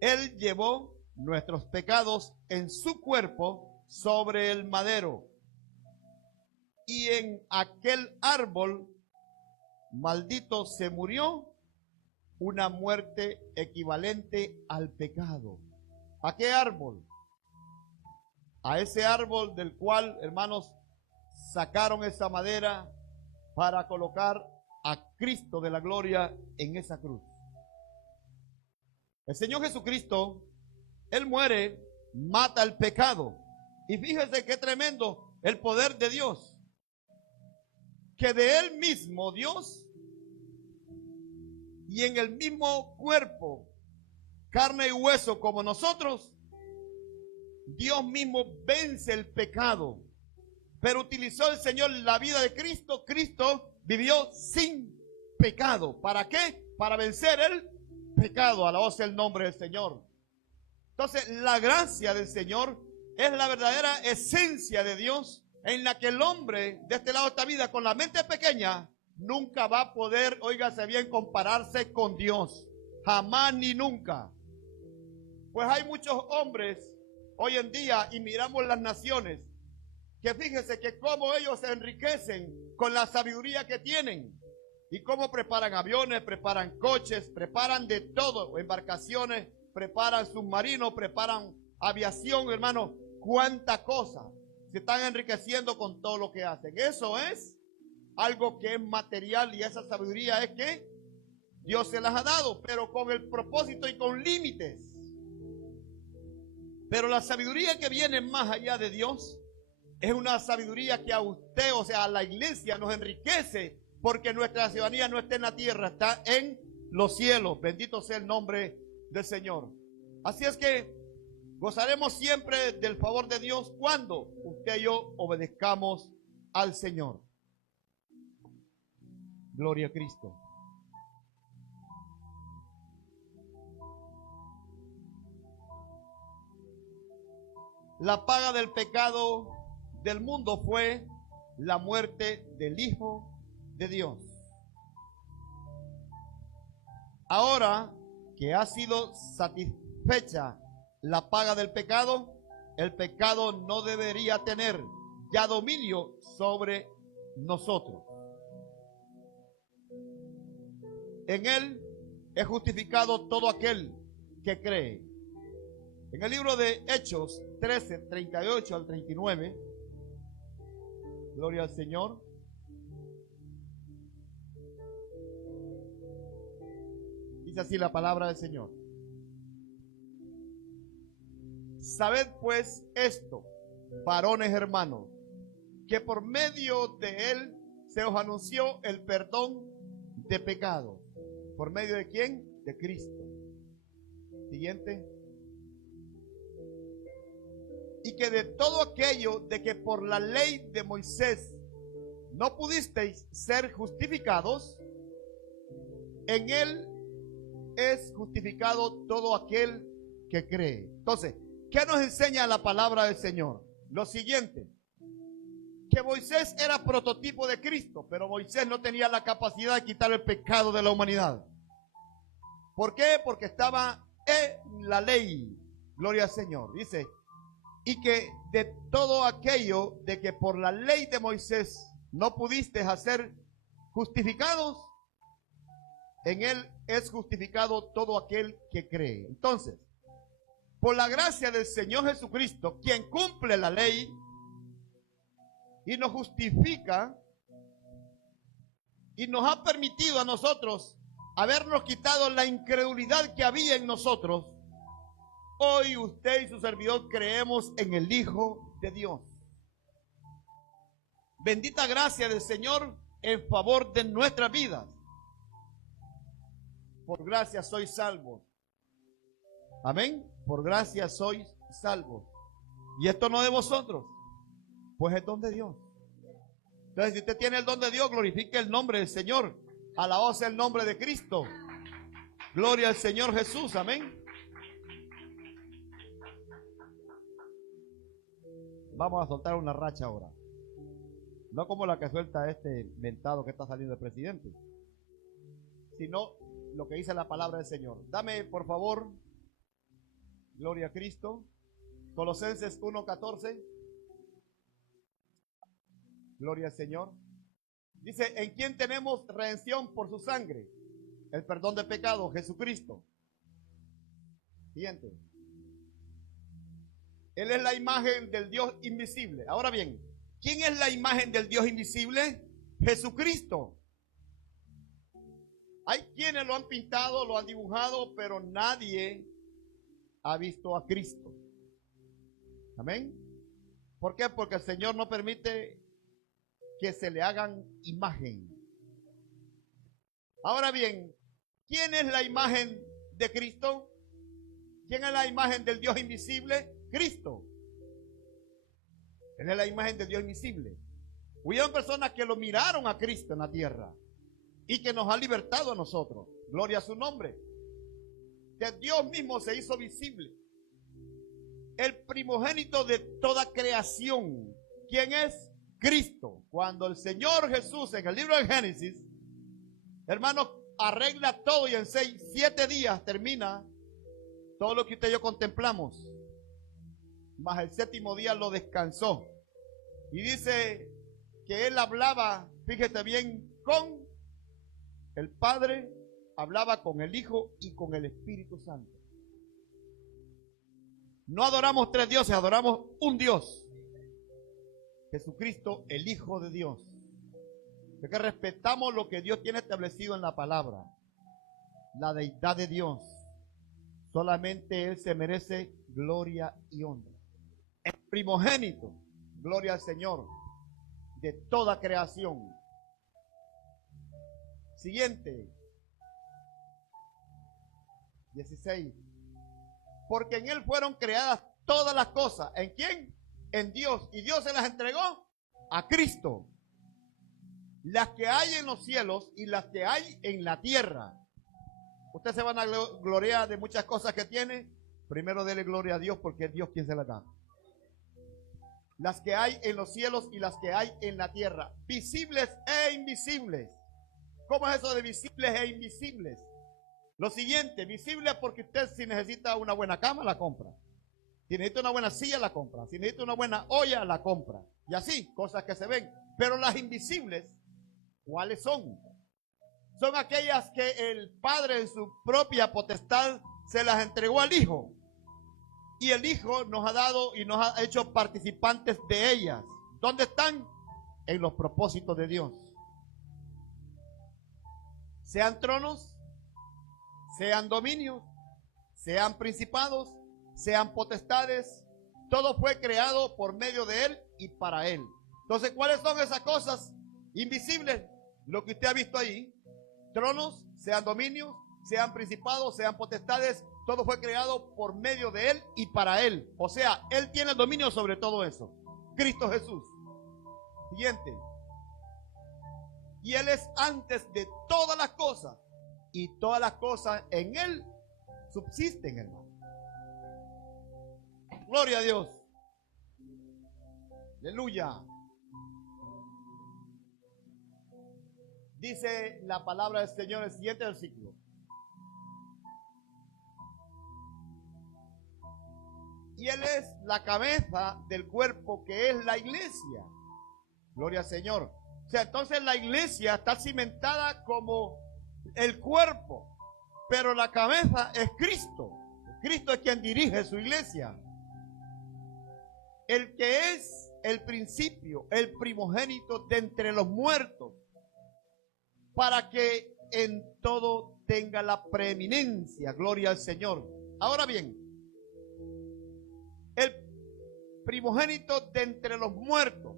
Él llevó nuestros pecados en su cuerpo sobre el madero. Y en aquel árbol maldito se murió una muerte equivalente al pecado. ¿A qué árbol? A ese árbol del cual, hermanos, sacaron esa madera para colocar a Cristo de la gloria en esa cruz. El Señor Jesucristo, Él muere, mata el pecado. Y fíjese qué tremendo el poder de Dios. Que de Él mismo, Dios, y en el mismo cuerpo, carne y hueso como nosotros, Dios mismo vence el pecado. Pero utilizó el Señor la vida de Cristo. Cristo vivió sin pecado. ¿Para qué? Para vencer el pecado. Alabado sea el nombre del Señor. Entonces, la gracia del Señor es la verdadera esencia de Dios, en la que el hombre de este lado de esta vida, con la mente pequeña, nunca va a poder, óigase bien, compararse con Dios. Jamás ni nunca. Pues hay muchos hombres hoy en día, y miramos las naciones, que fíjese que cómo ellos se enriquecen con la sabiduría que tienen. Y cómo preparan aviones, preparan coches, preparan de todo, embarcaciones, preparan submarinos, preparan aviación, hermano. Cuánta cosa. Se están enriqueciendo con todo lo que hacen. Eso es algo que es material, y esa sabiduría es que Dios se las ha dado, pero con el propósito y con límites. Pero la sabiduría que viene más allá de Dios es una sabiduría que a usted, o sea, a la iglesia, nos enriquece, porque nuestra ciudadanía no está en la tierra, está en los cielos. Bendito sea el nombre del Señor. Así es que gozaremos siempre del favor de Dios cuando usted y yo obedezcamos al Señor. Gloria a Cristo. la paga del pecado del mundo fue la muerte del Hijo de Dios. Ahora que ha sido satisfecha la paga del pecado, el pecado no debería tener ya dominio sobre nosotros. En él es justificado todo aquel que cree. En el libro de Hechos 13, 38 al 39, gloria al Señor. Dice así la palabra del Señor. Sabed pues esto, varones hermanos, que por medio de él se os anunció el perdón de pecado. ¿Por medio de quién? De Cristo. Siguiente. Y que de todo aquello de que por la ley de Moisés no pudisteis ser justificados, en él es justificado todo aquel que cree. Entonces, ¿qué nos enseña la palabra del Señor? Lo siguiente, que Moisés era prototipo de Cristo, pero Moisés no tenía la capacidad de quitar el pecado de la humanidad. ¿Por qué? Porque estaba en la ley. Gloria al Señor. Dice, y que de todo aquello de que por la ley de Moisés no pudiste hacer justificados, en él es justificado todo aquel que cree. Entonces, por la gracia del Señor Jesucristo, quien cumple la ley y nos justifica y nos ha permitido a nosotros habernos quitado la incredulidad que había en nosotros, hoy usted y su servidor creemos en el Hijo de Dios. Bendita gracia del Señor en favor de nuestras vidas. Por gracia sois salvos. Amén. Por gracia sois salvos. Y esto no de vosotros, pues es don de Dios. Entonces, si usted tiene el don de Dios, glorifique el nombre del Señor. Alabado sea el nombre de Cristo. Gloria al Señor Jesús. Amén. Vamos a soltar una racha ahora. No como la que suelta este mentado que está saliendo el presidente, sino lo que dice la palabra del Señor. Dame, por favor, gloria a Cristo, Colosenses 1:14. Gloria al Señor. Dice, en quien tenemos redención por su sangre, el perdón de pecado, Jesucristo. Siguiente. Él es la imagen del Dios invisible. Ahora bien, ¿quién es la imagen del Dios invisible? Jesucristo. Hay quienes lo han pintado, lo han dibujado, pero nadie ha visto a Cristo. Amén. ¿Por qué? Porque el Señor no permite que se le hagan imagen. Ahora bien, ¿quién es la imagen de Cristo? ¿Quién es la imagen del Dios invisible? Cristo. Él es la imagen del Dios invisible. Hubieron personas que lo miraron a Cristo en la tierra y que nos ha libertado a nosotros. Gloria a su nombre. Que Dios mismo se hizo visible. El primogénito de toda creación. ¿Quién es? Cristo. Cuando el Señor Jesús en el libro de Génesis, hermanos, arregla todo y en 7 días termina todo lo que usted y yo contemplamos. Mas el 7º día lo descansó. Y dice que él hablaba, fíjate bien, con el Padre, hablaba con el Hijo y con el Espíritu Santo. No adoramos 3 dioses, adoramos un Dios. Jesucristo, el Hijo de Dios. Es que respetamos lo que Dios tiene establecido en la palabra. La deidad de Dios. Solamente Él se merece gloria y honra. El primogénito, gloria al Señor, de toda creación. Siguiente. 16. Porque en Él fueron creadas todas las cosas. ¿En quién? En Dios. Y Dios se las entregó a Cristo. Las que hay en los cielos y las que hay en la tierra. Usted se van a gloriar de muchas cosas que tiene. Primero dele gloria a Dios porque es Dios quien se las da. las que hay en los cielos y las que hay en la tierra, visibles e invisibles. ¿Cómo es eso de visibles e invisibles? Lo siguiente, visible porque usted si necesita una buena cama, la compra. Si necesita una buena silla, la compra. Si necesita una buena olla, la compra. Y así, cosas que se ven. Pero las invisibles, ¿cuáles son? Son aquellas que el Padre en su propia potestad se las entregó al Hijo. Y el Hijo nos ha dado y nos ha hecho participantes de ellas. ¿Dónde están? En los propósitos de Dios. Sean tronos, sean dominios, sean principados, sean potestades, todo fue creado por medio de Él y para Él. Entonces, ¿cuáles son esas cosas invisibles? Lo que usted ha visto ahí, tronos, sean dominios, sean principados, sean potestades, todo fue creado por medio de Él y para Él. O sea, Él tiene el dominio sobre todo eso. Cristo Jesús. Siguiente. Y Él es antes de todas las cosas. Y todas las cosas en Él subsisten, hermano. Gloria a Dios. Aleluya. Dice la palabra del Señor en el siguiente versículo. Y Él es la cabeza del cuerpo que es la iglesia. Gloria al Señor. O sea, entonces la iglesia está cimentada como el cuerpo, pero la cabeza es Cristo. Cristo es quien dirige su iglesia. El que es el principio, el primogénito de entre los muertos, para que en todo tenga la preeminencia. Gloria al Señor. Ahora bien, el primogénito de entre los muertos,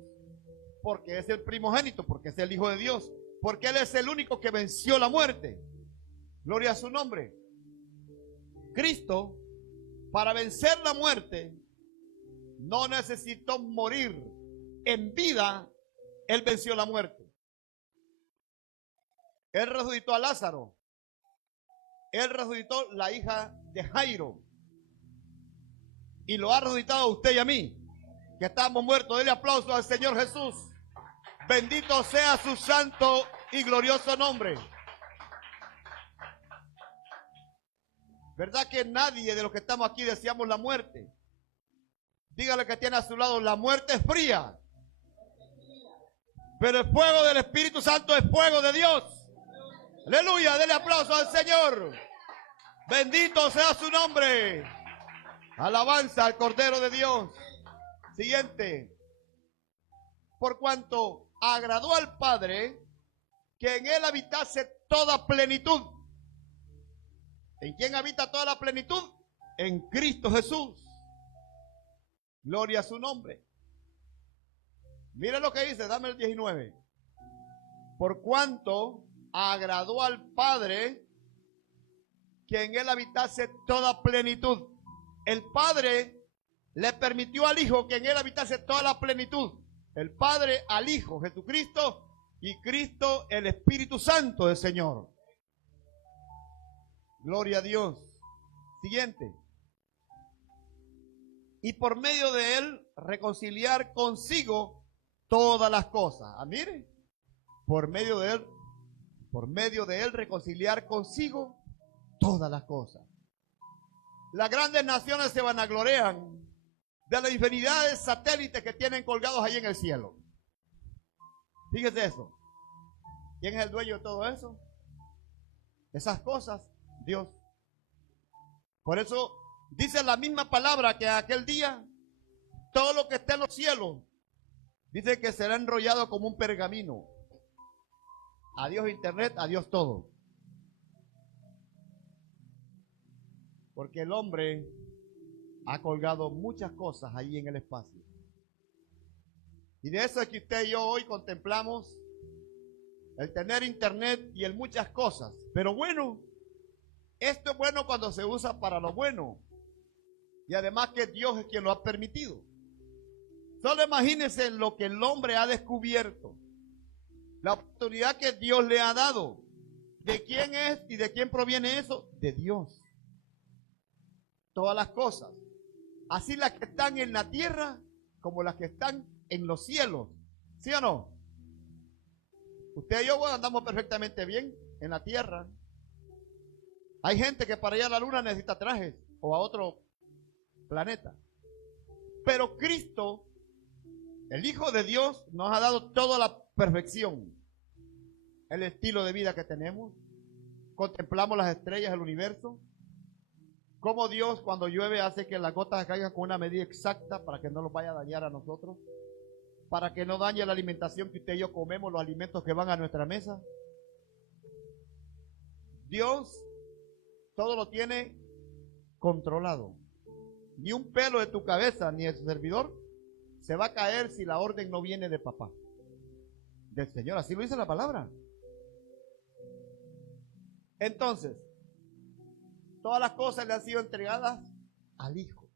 porque es el primogénito, porque es el Hijo de Dios, porque Él es el único que venció la muerte. Gloria a su nombre. Cristo, para vencer la muerte, no necesitó morir. En vida, Él venció la muerte. Él resucitó a Lázaro. Él resucitó la hija de Jairo. Y lo ha resucitado a usted y a mí, que estamos muertos. Dele aplauso al Señor Jesús. Bendito sea su santo y glorioso nombre. ¿Verdad que nadie de los que estamos aquí deseamos la muerte? Dígale que tiene a su lado, la muerte es fría, pero el fuego del Espíritu Santo es fuego de Dios. Aleluya, dele aplauso al Señor. Bendito sea su nombre. Alabanza al Cordero de Dios. Siguiente. Por cuanto agradó al Padre que en Él habitase toda plenitud. ¿En quién habita toda la plenitud? En Cristo Jesús. Gloria a su nombre. Mire lo que dice, dame el 19. Por cuanto agradó al Padre que en Él habitase toda plenitud. El Padre le permitió al Hijo que en Él habitase toda la plenitud. El Padre al Hijo, Jesucristo, y Cristo, el Espíritu Santo del Señor. Gloria a Dios. Siguiente. Y por medio de Él reconciliar consigo todas las cosas. Ah, mire. Por medio de Él reconciliar consigo todas las cosas. Las grandes naciones se vanaglorean de la infinidad de satélites que tienen colgados ahí en el cielo. Fíjese eso. ¿Quién es el dueño de todo eso? Esas cosas, Dios. Por eso dice la misma palabra que aquel día, todo lo que esté en los cielos, dice que será enrollado como un pergamino. Adiós internet, adiós todo. Porque el hombre ha colgado muchas cosas ahí en el espacio. Y de eso es que usted y yo hoy contemplamos el tener internet y el muchas cosas. Pero bueno, esto es bueno cuando se usa para lo bueno. Y además que Dios es quien lo ha permitido. Solo imagínense lo que el hombre ha descubierto. La oportunidad que Dios le ha dado. ¿De quién es y de quién proviene eso? De Dios. Todas las cosas. Así las que están en la tierra como las que están en los cielos. ¿Sí o no? Usted y yo andamos perfectamente bien en la tierra. Hay gente que para ir a la luna necesita trajes o a otro planeta. Pero Cristo, el Hijo de Dios, nos ha dado toda la perfección. El estilo de vida que tenemos. Contemplamos las estrellas del universo. Cómo Dios cuando llueve hace que las gotas caigan con una medida exacta para que no los vaya a dañar a nosotros. Para que no dañe la alimentación que usted y yo comemos, los alimentos que van a nuestra mesa. Dios todo lo tiene controlado. Ni un pelo de tu cabeza, ni de su servidor, se va a caer si la orden no viene de papá, del Señor. Así lo dice la palabra. Entonces, todas las cosas le han sido entregadas al Hijo.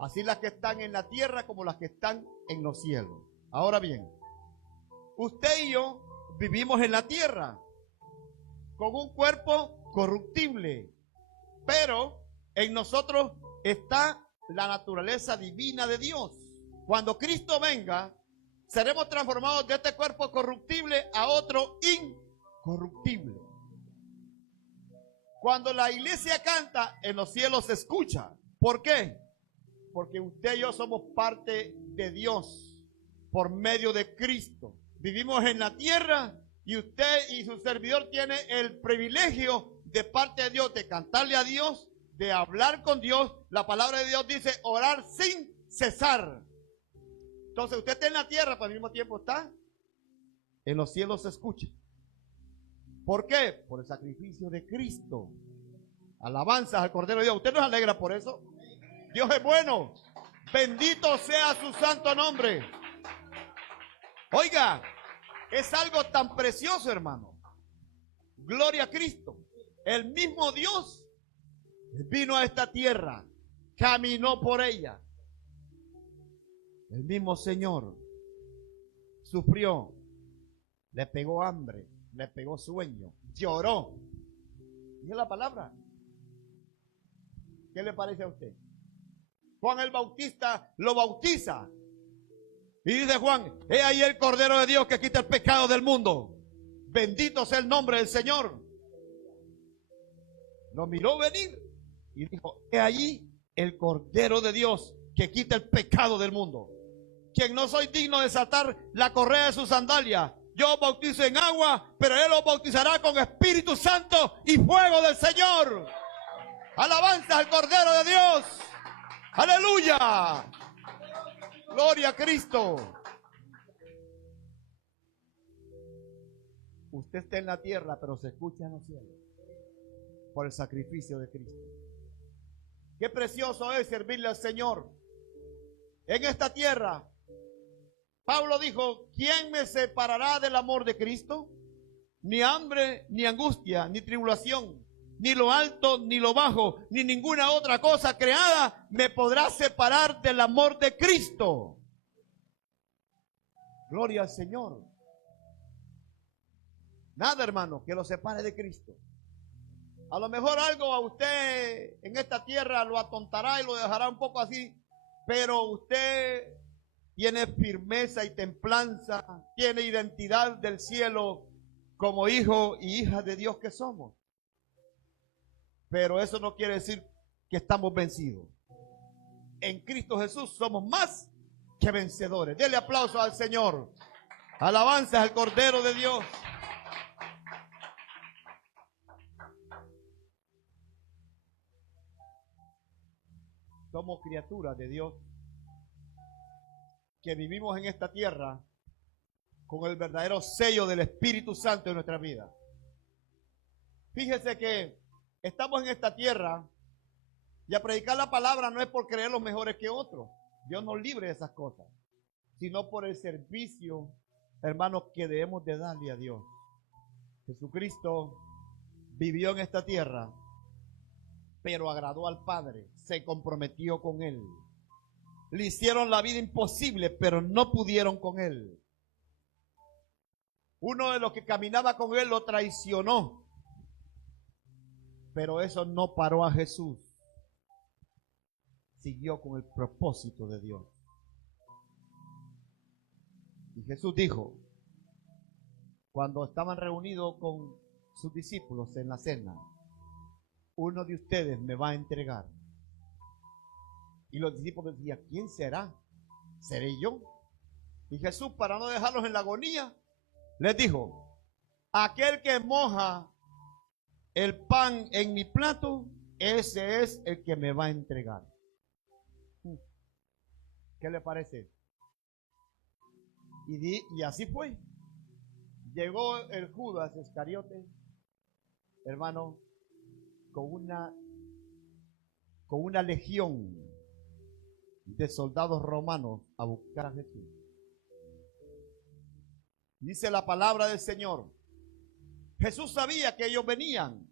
Así las que están en la tierra como las que están en los cielos. Ahora bien, usted y yo vivimos en la tierra con un cuerpo corruptible, pero en nosotros está la naturaleza divina de Dios. Cuando Cristo venga, seremos transformados de este cuerpo corruptible a otro incorruptible. Cuando la iglesia canta, en los cielos se escucha. ¿Por qué? Porque usted y yo somos parte de Dios por medio de Cristo. Vivimos en la tierra y usted y su servidor tiene el privilegio de parte de Dios de cantarle a Dios, de hablar con Dios. La palabra de Dios dice orar sin cesar. Entonces usted está en la tierra, pero al mismo tiempo está en los cielos, se escucha. ¿Por qué? Por el sacrificio de Cristo. Alabanzas al Cordero de Dios. ¿Usted no se alegra por eso? Dios es bueno. Bendito sea su santo nombre. Oiga, es algo tan precioso, hermano. Gloria a Cristo. El mismo Dios vino a esta tierra, caminó por ella. El mismo Señor sufrió, le pegó hambre, le pegó sueño, lloró. ¿Y es la palabra? ¿Qué le parece a usted? Juan el Bautista lo bautiza. Y dice Juan, he ahí el Cordero de Dios que quita el pecado del mundo. Bendito sea el nombre del Señor. Lo miró venir y dijo, he allí el Cordero de Dios que quita el pecado del mundo. Quien no soy digno de desatar la correa de su sandalia. Yo os bautizo en agua, pero Él os bautizará con Espíritu Santo y fuego del Señor. Alabanza al Cordero de Dios. Aleluya. Gloria a Cristo. Usted está en la tierra, pero se escucha en los cielos por el sacrificio de Cristo. Qué precioso es servirle al Señor. En esta tierra, Pablo dijo, ¿quién me separará del amor de Cristo? Ni hambre, ni angustia, ni tribulación, ni lo alto, ni lo bajo, ni ninguna otra cosa creada me podrá separar del amor de Cristo. Gloria al Señor. Nada, hermano, que lo separe de Cristo. A lo mejor algo a usted en esta tierra lo atontará y lo dejará un poco así, pero usted tiene firmeza y templanza, tiene identidad del cielo como hijo y hija de Dios que somos. Pero eso no quiere decir que estamos vencidos. En Cristo Jesús somos más que vencedores. Dele aplauso al Señor. Alabanzas al Cordero de Dios. Somos criaturas de Dios que vivimos en esta tierra con el verdadero sello del Espíritu Santo en nuestra vida. Fíjese que estamos en esta tierra y a predicar la palabra no es por creerlos mejores que otros. Dios nos libre de esas cosas, sino por el servicio, hermanos, que debemos de darle a Dios. Jesucristo vivió en esta tierra, pero agradó al Padre, se comprometió con Él. Le hicieron la vida imposible, pero no pudieron con Él. Uno de los que caminaba con Él lo traicionó, pero eso no paró a Jesús. Siguió con el propósito de Dios. Jesús dijo, cuando estaban reunidos con sus discípulos en la cena, uno de ustedes me va a entregar. Y los discípulos decían, ¿quién será? ¿Seré yo? Y Jesús, para no dejarlos en la agonía, les dijo, aquel que moja el pan en mi plato, ese es el que me va a entregar. ¿Qué le parece? Y así fue. Llegó el Judas Iscariote, hermano, con una legión de soldados romanos a buscar a Jesús. Dice la palabra del Señor. Jesús sabía que ellos venían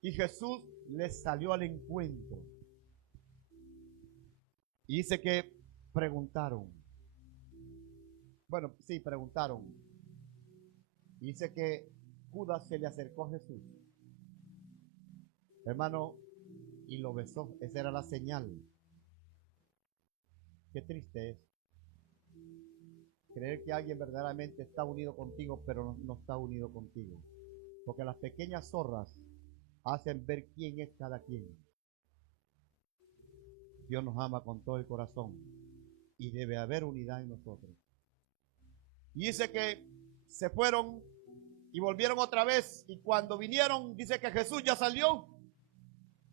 y Jesús les salió al encuentro. Y dice que preguntaron. Bueno, sí, preguntaron. Dice que Judas se le acercó a Jesús, hermano, y lo besó. Esa era la señal. Qué triste es creer que alguien verdaderamente está unido contigo, pero no está unido contigo. Porque las pequeñas zorras hacen ver quién es cada quien. Dios nos ama con todo el corazón y debe haber unidad en nosotros. Y dice que se fueron y volvieron otra vez, y cuando vinieron, dice que Jesús ya salió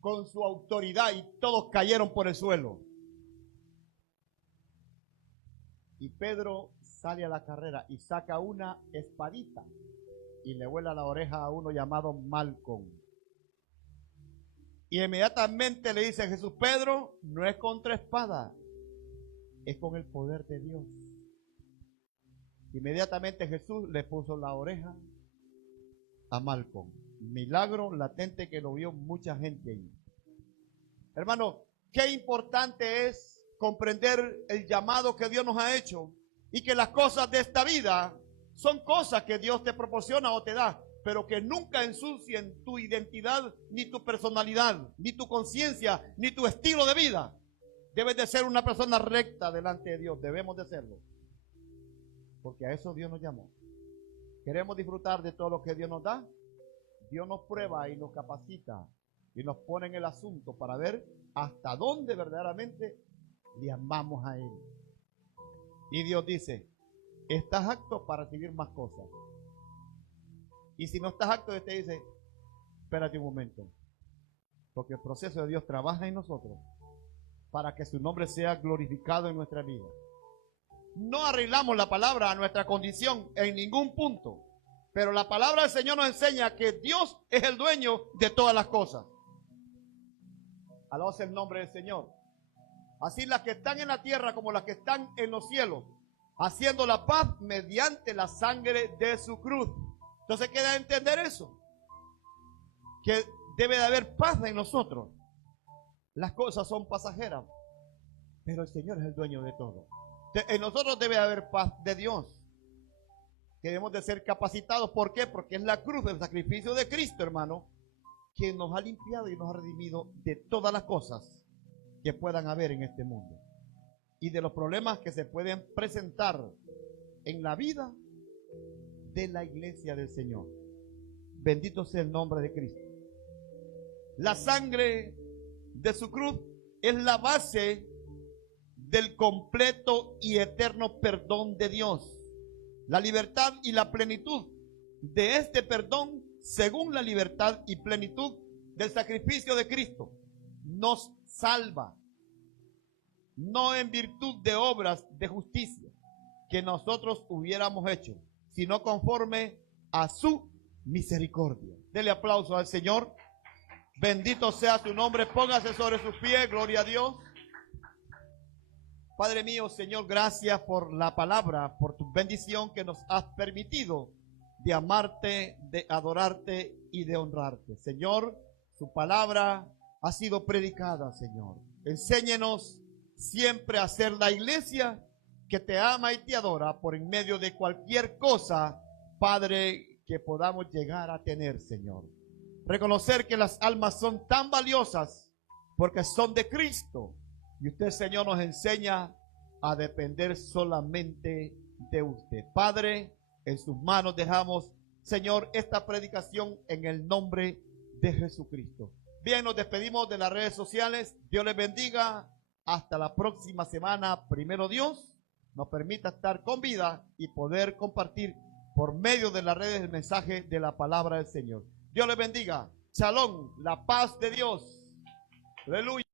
con su autoridad y todos cayeron por el suelo. Y Pedro sale a la carrera y saca una espadita y le vuela la oreja a uno llamado Malcom. Y inmediatamente le dice a Jesús, Pedro, no es contra espada, es con el poder de Dios. Inmediatamente Jesús le puso la oreja a Malcom. Milagro latente que lo vio mucha gente ahí. Hermano, qué importante es comprender el llamado que Dios nos ha hecho y que las cosas de esta vida son cosas que Dios te proporciona o te da, pero que nunca ensucien tu identidad, ni tu personalidad, ni tu conciencia, ni tu estilo de vida. Debes de ser una persona recta delante de Dios, debemos de serlo, porque a eso Dios nos llamó. Queremos disfrutar de todo lo que Dios nos da. Dios nos prueba y nos capacita y nos pone en el asunto para ver hasta dónde verdaderamente le amamos a Él. Y Dios dice, estás apto para recibir más cosas. Y si no estás apto, Él te dice, espérate un momento, porque el proceso de Dios trabaja en nosotros para que su nombre sea glorificado en nuestra vida. No arreglamos la palabra a nuestra condición en ningún punto, pero la palabra del Señor nos enseña que Dios es el dueño de todas las cosas. Alabado sea el nombre del Señor. Así las que están en la tierra como las que están en los cielos, haciendo la paz mediante la sangre de su cruz. Entonces queda entender eso, que debe de haber paz en nosotros. Las cosas son pasajeras, pero el Señor es el dueño de todo. En nosotros debe haber paz de Dios. Debemos de ser capacitados. ¿Por qué? Porque es la cruz del sacrificio de Cristo, hermano, quien nos ha limpiado y nos ha redimido de todas las cosas que puedan haber en este mundo y de los problemas que se pueden presentar en la vida de la iglesia del Señor. Bendito sea el nombre de Cristo. La sangre de su cruz es la base del completo y eterno perdón de Dios. La libertad y la plenitud de este perdón, según la libertad y plenitud del sacrificio de Cristo, nos salva, no en virtud de obras de justicia que nosotros hubiéramos hecho, sino conforme a su misericordia. Dele aplauso al Señor. Bendito sea su nombre. Póngase sobre sus pies. Gloria a Dios. Padre mío, Señor, gracias por la palabra, por tu bendición que nos has permitido de amarte, de adorarte y de honrarte. Señor, su palabra ha sido predicada, Señor. Enséñenos siempre a ser la iglesia que te ama y te adora por en medio de cualquier cosa, Padre, que podamos llegar a tener, Señor. Reconocer que las almas son tan valiosas porque son de Cristo. Y usted, Señor, nos enseña a depender solamente de usted. Padre, en sus manos dejamos, Señor, esta predicación en el nombre de Jesucristo. Bien, nos despedimos de las redes sociales. Dios les bendiga. Hasta la próxima semana. Primero Dios nos permita estar con vida y poder compartir por medio de las redes el mensaje de la palabra del Señor. Dios les bendiga. Shalom, la paz de Dios. Aleluya.